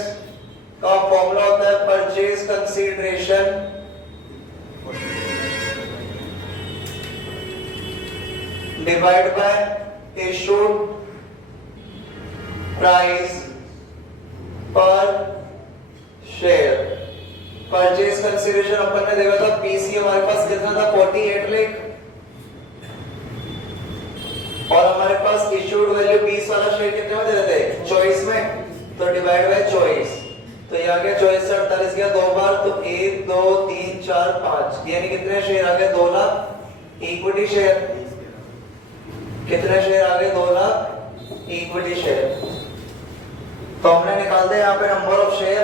का फॉर्मूला होता है purchase consideration divide bye issued price पर शेयर। परचेज कंसीडरेशन अपन ने देखा था पीसी हमारे पास कितना था? 48 लाख। और हमारे पास इशूड वैल्यू 20 वाला शेयर कितने में दे रहे थे? 24 में। तो डिवाइड बाय 24, तो ये आ गया 24 से 48 गया 2 बार, तो 1 2 3 4 5, यानी कितने शेयर आ गए? 2 लाख इक्विटी शेयर। कितने शेयर आ गए? 2 लाख इक्विटी शेयर। तो हमने निकालते हैं यहाँ पे नंबर ऑफ शेयर,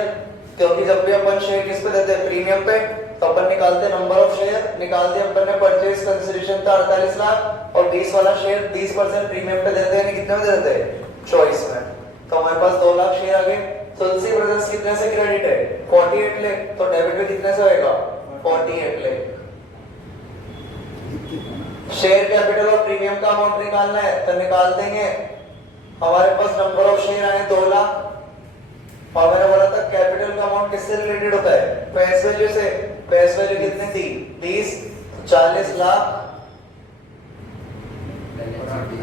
क्योंकि जब भी अपन शेयर किस पे देते हैं? प्रीमियम पे। तो अपन निकालते हैं नंबर ऑफ शेयर, निकाल दिया अपन ने परचेज कंसीडरेशन था 48 लाख और 20 वाला शेयर 20% प्रीमियम पे देते हैं, यानी कितने में देते हैं? 24 में। तो हमारे पास 2 लाख शेयर आ गए। तुलसी ब्रदर्स कितने से क्रेडिट है? 48 लाख। तो डेबिट में कितने से होएगा? 48 लाख। शेयर कैपिटल और प्रीमियम का अमाउंट निकालना है तो निकाल देंगे। हमारे पास नंबर ऑफ शेयर आए 2 लाख और मैंने बोला था कैपिटल का अमाउंट किससे रिलेटेड होता है? फेस वैल्यू से। फेस वैल्यू कितनी थी? 20, 40 लाख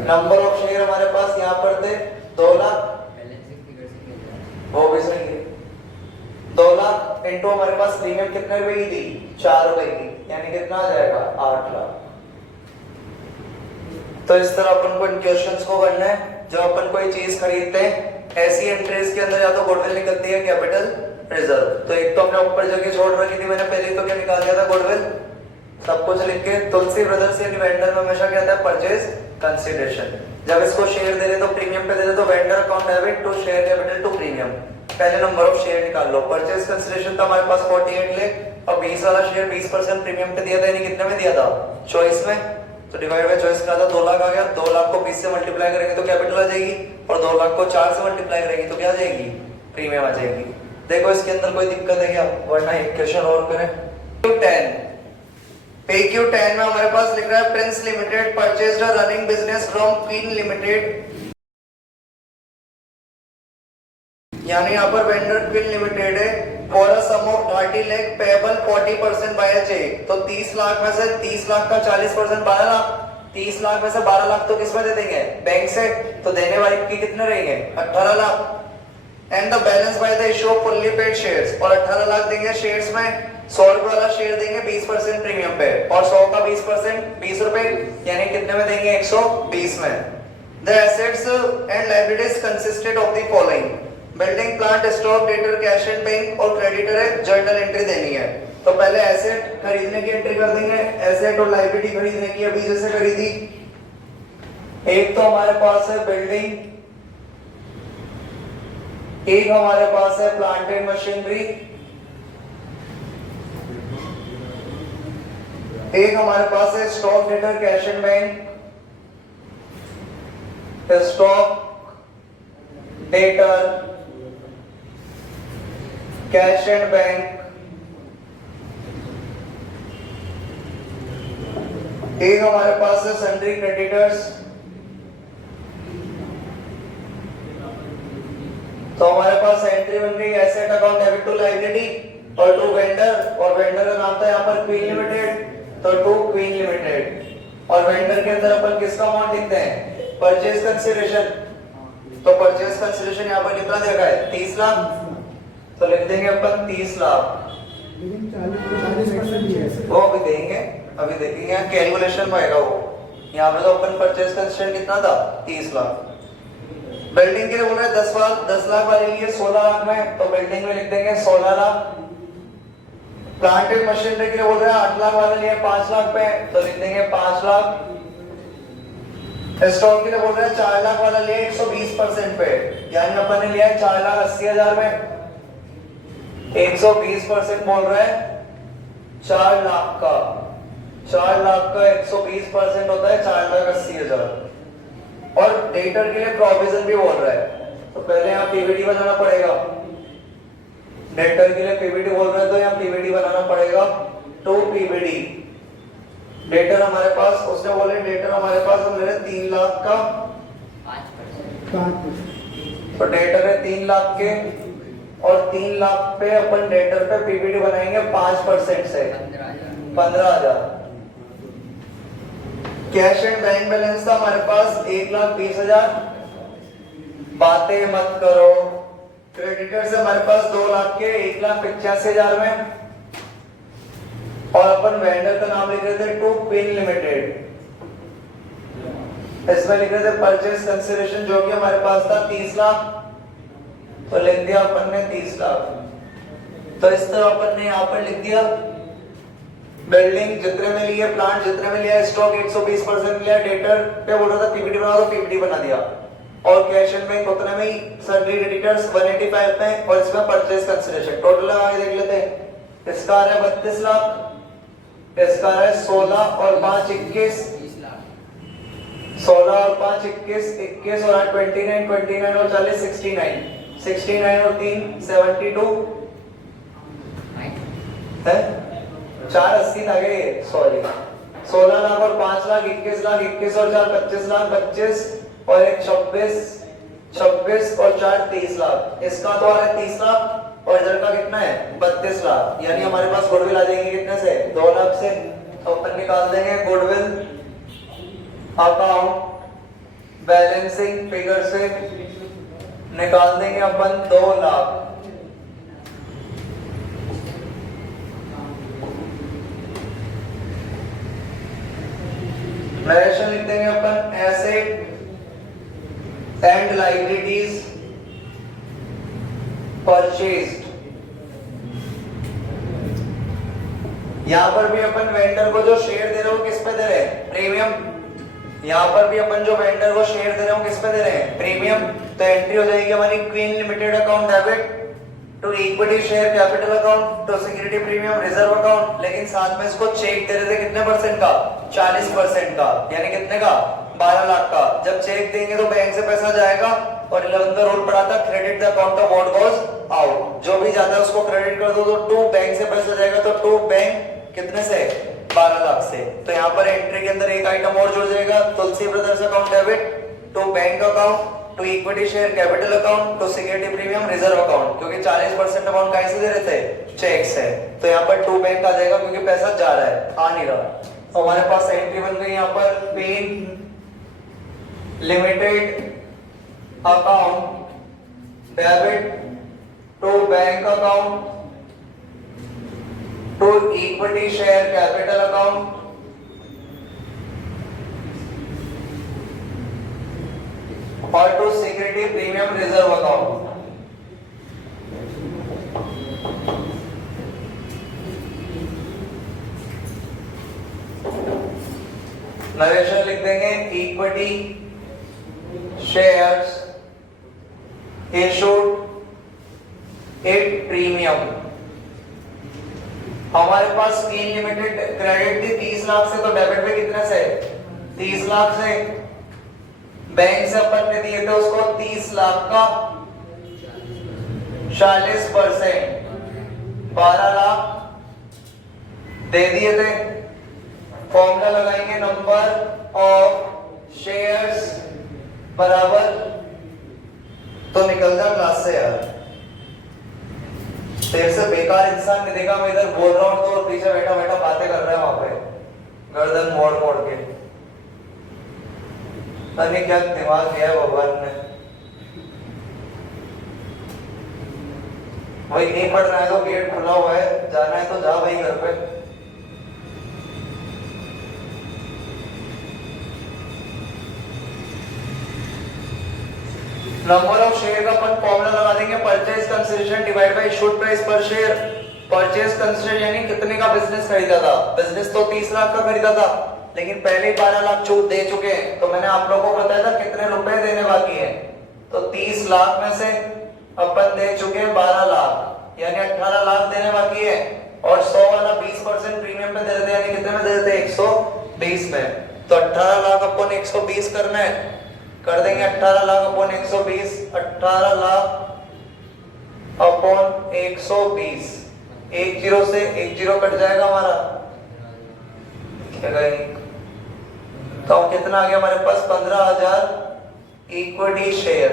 नंबर ऑफ शेयर हमारे पास यहाँ पर थे 2 लाख, बैलेंसिंग फिगर से मिल रहा है। वो भी सही है। 2 लाख इंटू हमारे पास प्रीमियम कितने रुपए की थी, 4 रुपए की, यानी कितना आ जाएगा 8 लाख। तो इस तरह अपन को इन क्वेश्चंस को करना है। जब अपन कोई चीज खरीदते हैं ऐसी एंट्रीज के अंदर या तो गुडविल निकलती है कैपिटल रिजर्व। तो एक तो हमने ऊपर जगह छोड़ रखी थी मैंने पहले, तो क्या निकाल दिया था गुडविल, सब कुछ लिख के। तुलसी ब्रदर्स यानी वेंडर में हमेशा क्या आता है, परचेज कंसीडरेशन। जब इसको शेयर दे रहे तो प्रीमियम पे दे रहे तो vendor account debit to share capital to premium. पहले नंबर ऑफ शेयर निकाल लो। परचेज कंसीडरेशन था हमारे पास 48 लाख और 20 वाला शेयर 20% प्रीमियम पे दिया था, यानी कितने में दिया था, 24 में। तो डिवाइड बाय 24 करा था, 2 लाख आ गया। 2 लाख को 20 से मल्टीप्लाई करेंगे तो कैपिटल आ जाएगी, और 2 लाख को 4 से मल्टीप्लाई करेंगे तो क्या आ जाएगी, प्रीमियम आ जाएगी। देखो इसके अंदर कोई दिक्कत है क्या, वरना एक क्वेश्चन और करें। Q10 पे Q10 में हमारे पास लिख रहा है Prince Limited purchased a running business from Queen Limited, यानी यहाँ पर वेंडर क्वीन लिमिटेड है, for a sum of 30 lakh payable 40% by a cheque. तो 30 लाख में से 30 लाख का 40% 12 लाख, 30 लाख में से 12 लाख तो किस में दे देंगे, बैंक से। तो देने वाले की कितने रहेंगे, 18 lakh. And the balance by the issue off fully paid shares, और 18 लाख देंगे शेयर्स में। 100 रुपए वाला शेयर देंगे 20% प्रीमियम पे, और 100 का 20% 20 रुपए, यानी कितने में देंगे, 120 में। The assets and liabilities consisted of the following, building plant stock debtor cash and bank, और क्रेडिटर है जर्नल एंट्री देनी है। तो पहले एसेट खरीदने की एंट्री कर देंगे, एसेट और लायबिलिटी खरीदने की अभी जैसे खरीदी। एक तो हमारे पास है बिल्डिंग, एक हमारे पास है प्लांट एंड मशीनरी, एक हमारे पास है stock debtor cash and bank, stock debtor cash and bank, एक हमारे पास है सन्ड्री क्रेडिटर्स। तो हमारे पास एंट्री बन गई asset account debit to liability और टू वेंडर, और वेंडर का नाम था यहाँ पर क्वीन लिमिटेड, तो टू क्वीन लिमिटेड। और वेंडर के अंदर अपन किसका अमाउंट लिखते हैं, परचेज कंसीडरेशन। तो परचेज कंसीडरेशन यहाँ पर कितना देखा है, 30 लाख, तो लिख देंगे अपन 30 लाख। लेकिन 40% ही है। वो अभी देंगे, अभी देखेंगे यहाँ कैलकुलेशन में आएगा वो। यहाँ पे तो अपन परचेज कंसीडरेशन कितना था, 30 लाख। बिल्डिंग के लिए बोल रहे हैं 10 लाख वाले लिए 16 लाख में, तो बिल्डिंग में लिख देंगे 16 लाख। प्लांट एंड मशीनरी के लिए बोल रहे हैं 8 लाख वाले लिए 5 लाख पे, तो लिख देंगे 5 लाख। स्टॉक के लिए बोल रहे हैं 4 लाख वाला लिए 120% पे, यानी अपन ने लिया है 4,80,000 में। 120% बोल रहे हैं 4 लाख का, 4 लाख का 120% होता है 4,80,000। और डेटर के लिए प्रोविजन भी बोल रहा है, तो पहले यहाँ पीवीडी बनाना पड़ेगा। डेटर के लिए पीवीडी बोल रहे हैं, तो यहाँ पीवीडी बनाना पड़ेगा, टू पीवीडी। डेटर हमारे पास, उसने बोले डेटर हमारे पास हम ले रहे 3 लाख का 5%। तो डेटर है 3 लाख के, और 3 लाख पे अपन डेटर पे पीवीडी बनाएंगे 5% से 15,000। कैश एंड बैंक बैलेंस था हमारे पास 1,20,000, बातें मत करो। क्रेडिटर से हमारे पास 2 लाख के 1,85,000 में, और अपन वेंडर का नाम लिख रहे थे टू क्वीन लिमिटेड। इसमें लिख रहे थे परचेज कंसीडरेशन जो कि हमारे पास था 30 लाख, तो लिख दिया अपन ने 30 लाख। तो इस तरह अपन ने यहाँ पर लिख दिया बिल्डिंग जितने में लिया, प्लांट जितने में लिया, स्टॉक 120% लिया, डेटर पे बोल रहा था पीपीटी बना दो, पीपीटी बना दिया। और कैश एंड बैंक उतने में ही, सन्ड्री क्रेडिटर्स 185 में, और इसमें परचेज कंसीडरेशन टोटल आगे देख लेते हैं। इसका आ रहा है 32 लाख, इसका आ रहा है 16 और 5 21, 16 और 5 21, 21 और 8 29, 29 और 40 69, 69 और 3 72 है, 480 आ गए, सॉरी 16 लाख और 5 लाख 21 लाख, 21 और 4 25 लाख 25, और एक 26 और 4 30 लाख। इसका तो आ रहा है 30 लाख, और इधर का कितना है 32 लाख, यानी हमारे पास गुडविल आ जाएगी कितने से, 2 लाख से। तो अपन निकाल देंगे गुडविल अकाउंट बैलेंसिंग फिगर से निकाल देंगे अपन 2 लाख। नरेशन लिख देंगे अपन एसेट एंड लायबिलिटीज परचेज्ड। यहां पर भी अपन वेंडर को जो शेयर दे रहे हो किस पे दे रहे हैं? प्रीमियम। यहां पर भी अपन जो वेंडर को शेयर दे रहे हो किस पे दे रहे हैं? प्रीमियम। तो एंट्री हो जाएगी हमारी Queen limited account debit to equity share capital account to security premium reserve account. लेकिन साथ में इसको चेक दे रहे थे कितने परसेंट का? 40% का, यानी कितने का? 12 लाख का। जब चेक देंगे तो बैंक से पैसा जाएगा और 11 रूल पड़ा था credit the account of what goes out. जो भी जाता है उसको क्रेडिट कर दो तो टू बैंक से पैसा जाएगा, तो टू बैंक कितने से? 12 लाख से। तो यहाँ पर एंट्री के अंदर एक आइटम और जुड़ जाएगा, Tulsi brothers account debit to bank account to equity share capital account to security premium reserve account, क्योंकि 40% अमाउंट कहां से दे रहे थे? चेक से। तो यहाँ पर टू बैंक आ जाएगा क्योंकि पैसा जा रहा है, आ नहीं रहा। तो हमारे पास एंट्री बन गई यहाँ पर queen limited account debit to bank account to equity share capital account और to security premium reserve account. Narration लिख देंगे equity shares issued at premium. हमारे पास क्वीन लिमिटेड क्रेडिट थी 30 लाख से, तो डेबिट पे कितने से? 30 लाख से। बैंक से अपन ने दिए थे उसको 30 लाख का 40%, 12 लाख दे दिए थे। फॉर्मूला लगाएंगे नंबर ऑफ शेयर्स बराबर, तो निकल जा क्लास से यार, तेरे से बेकार इंसान नहीं देखा। मैं इधर बोल रहा हूं तो पीछे बैठा बैठा बातें कर रहा है वहां पे गर्दन मोड़ मोड़ के। अरे क्या दिमाग दिया है भगवान ने। वही नहीं पढ़ रहा है तो गेट खुला हुआ है, जाना है तो जा भाई घर पे। नंबर ऑफ शेयर का अपन फॉर्मूला लगा देंगे, purchase consideration divide by issued price पर शेयर। परचेज कंसिडरेशन यानी कितने का बिजनेस खरीदा था? बिजनेस तो 30 लाख का खरीदा था, लेकिन पहले 12 लाख छूट दे चुके हैं। तो मैंने आप लोगों को बताया था कितने रुपए देने बाकी हैं। तो 30 लाख में से अपन दे चुके हैं 12 लाख, यानी 18 लाख देने बाकी है। और 100 वाला 20% प्रीमियम पे दे देते, यानी कितने में दे देते? 120 में। तो 18 लाख अपन 120 करना है, कर देंगे 18 लाख अपॉन 120। 18 लाख अपॉन 120, एक जीरो से एक जीरो कट जाएगा हमारा, क्या करेंगे? तो कितना आ गया हमारे पास? 15,000 इक्विटी शेयर।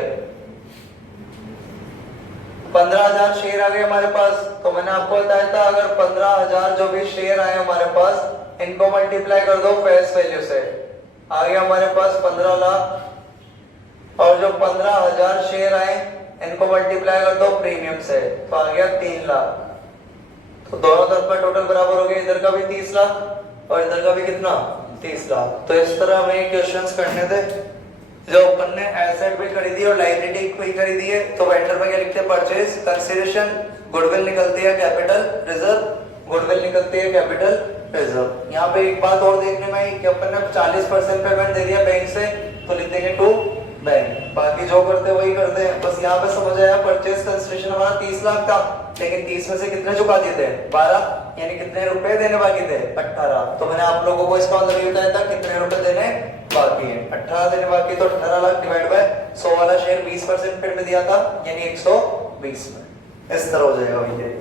15,000 शेयर आ गए हमारे पास। तो मैंने आपको बताया था अगर 15,000 जो भी शेयर आए हमारे पास, इनको मल्टीप्लाई कर दो फेस वैल्यू से, आ गया हमारे पास 15 लाख। और जो 15,000 शेयर आए इनको मल्टीप्लाई कर दो प्रीमियम से, तो आ गया 3 लाख। तो दोनों तरफ का टोटल बराबर हो गया, इधर का भी 30 लाख और इधर का भी कितना? 30 लाख। तो इस तरह हमें क्वेश्चंस करने थे। जो अपन ने एसेट भी खरीदी और लायबिलिटी भी खरीदी है, तो वेंडर में क्या लिखते हैं? परचेज कंसिडरेशन, गुडविल निकलती है कैपिटल रिजर्व, गुडविल निकलती है कैपिटल रिजर्व। यहाँ पे एक बात और देखने में आई कि अपन ने 40% पेमेंट दे दिया बैंक से, तो लिख देंगे टू बैंक, बाकी जो करते वही करते हैं। बस यहाँ पे समझ आया परचेज कंसिडरेशन हमारा 30 लाख था, लेकिन 30 में से कितने चुका दिए थे? 12, यानी कितने रुपए देने बाकी थे? 18। तो मैंने आप लोगों को इसका मतलब ये बताया था कितने रुपए देने बाकी है, 18 देने बाकी। तो 18 लाख डिवाइड बाय 100 वाला शेयर 20% पे दिया था, यानी 120 में। इस तरह हो जाएगा भैया।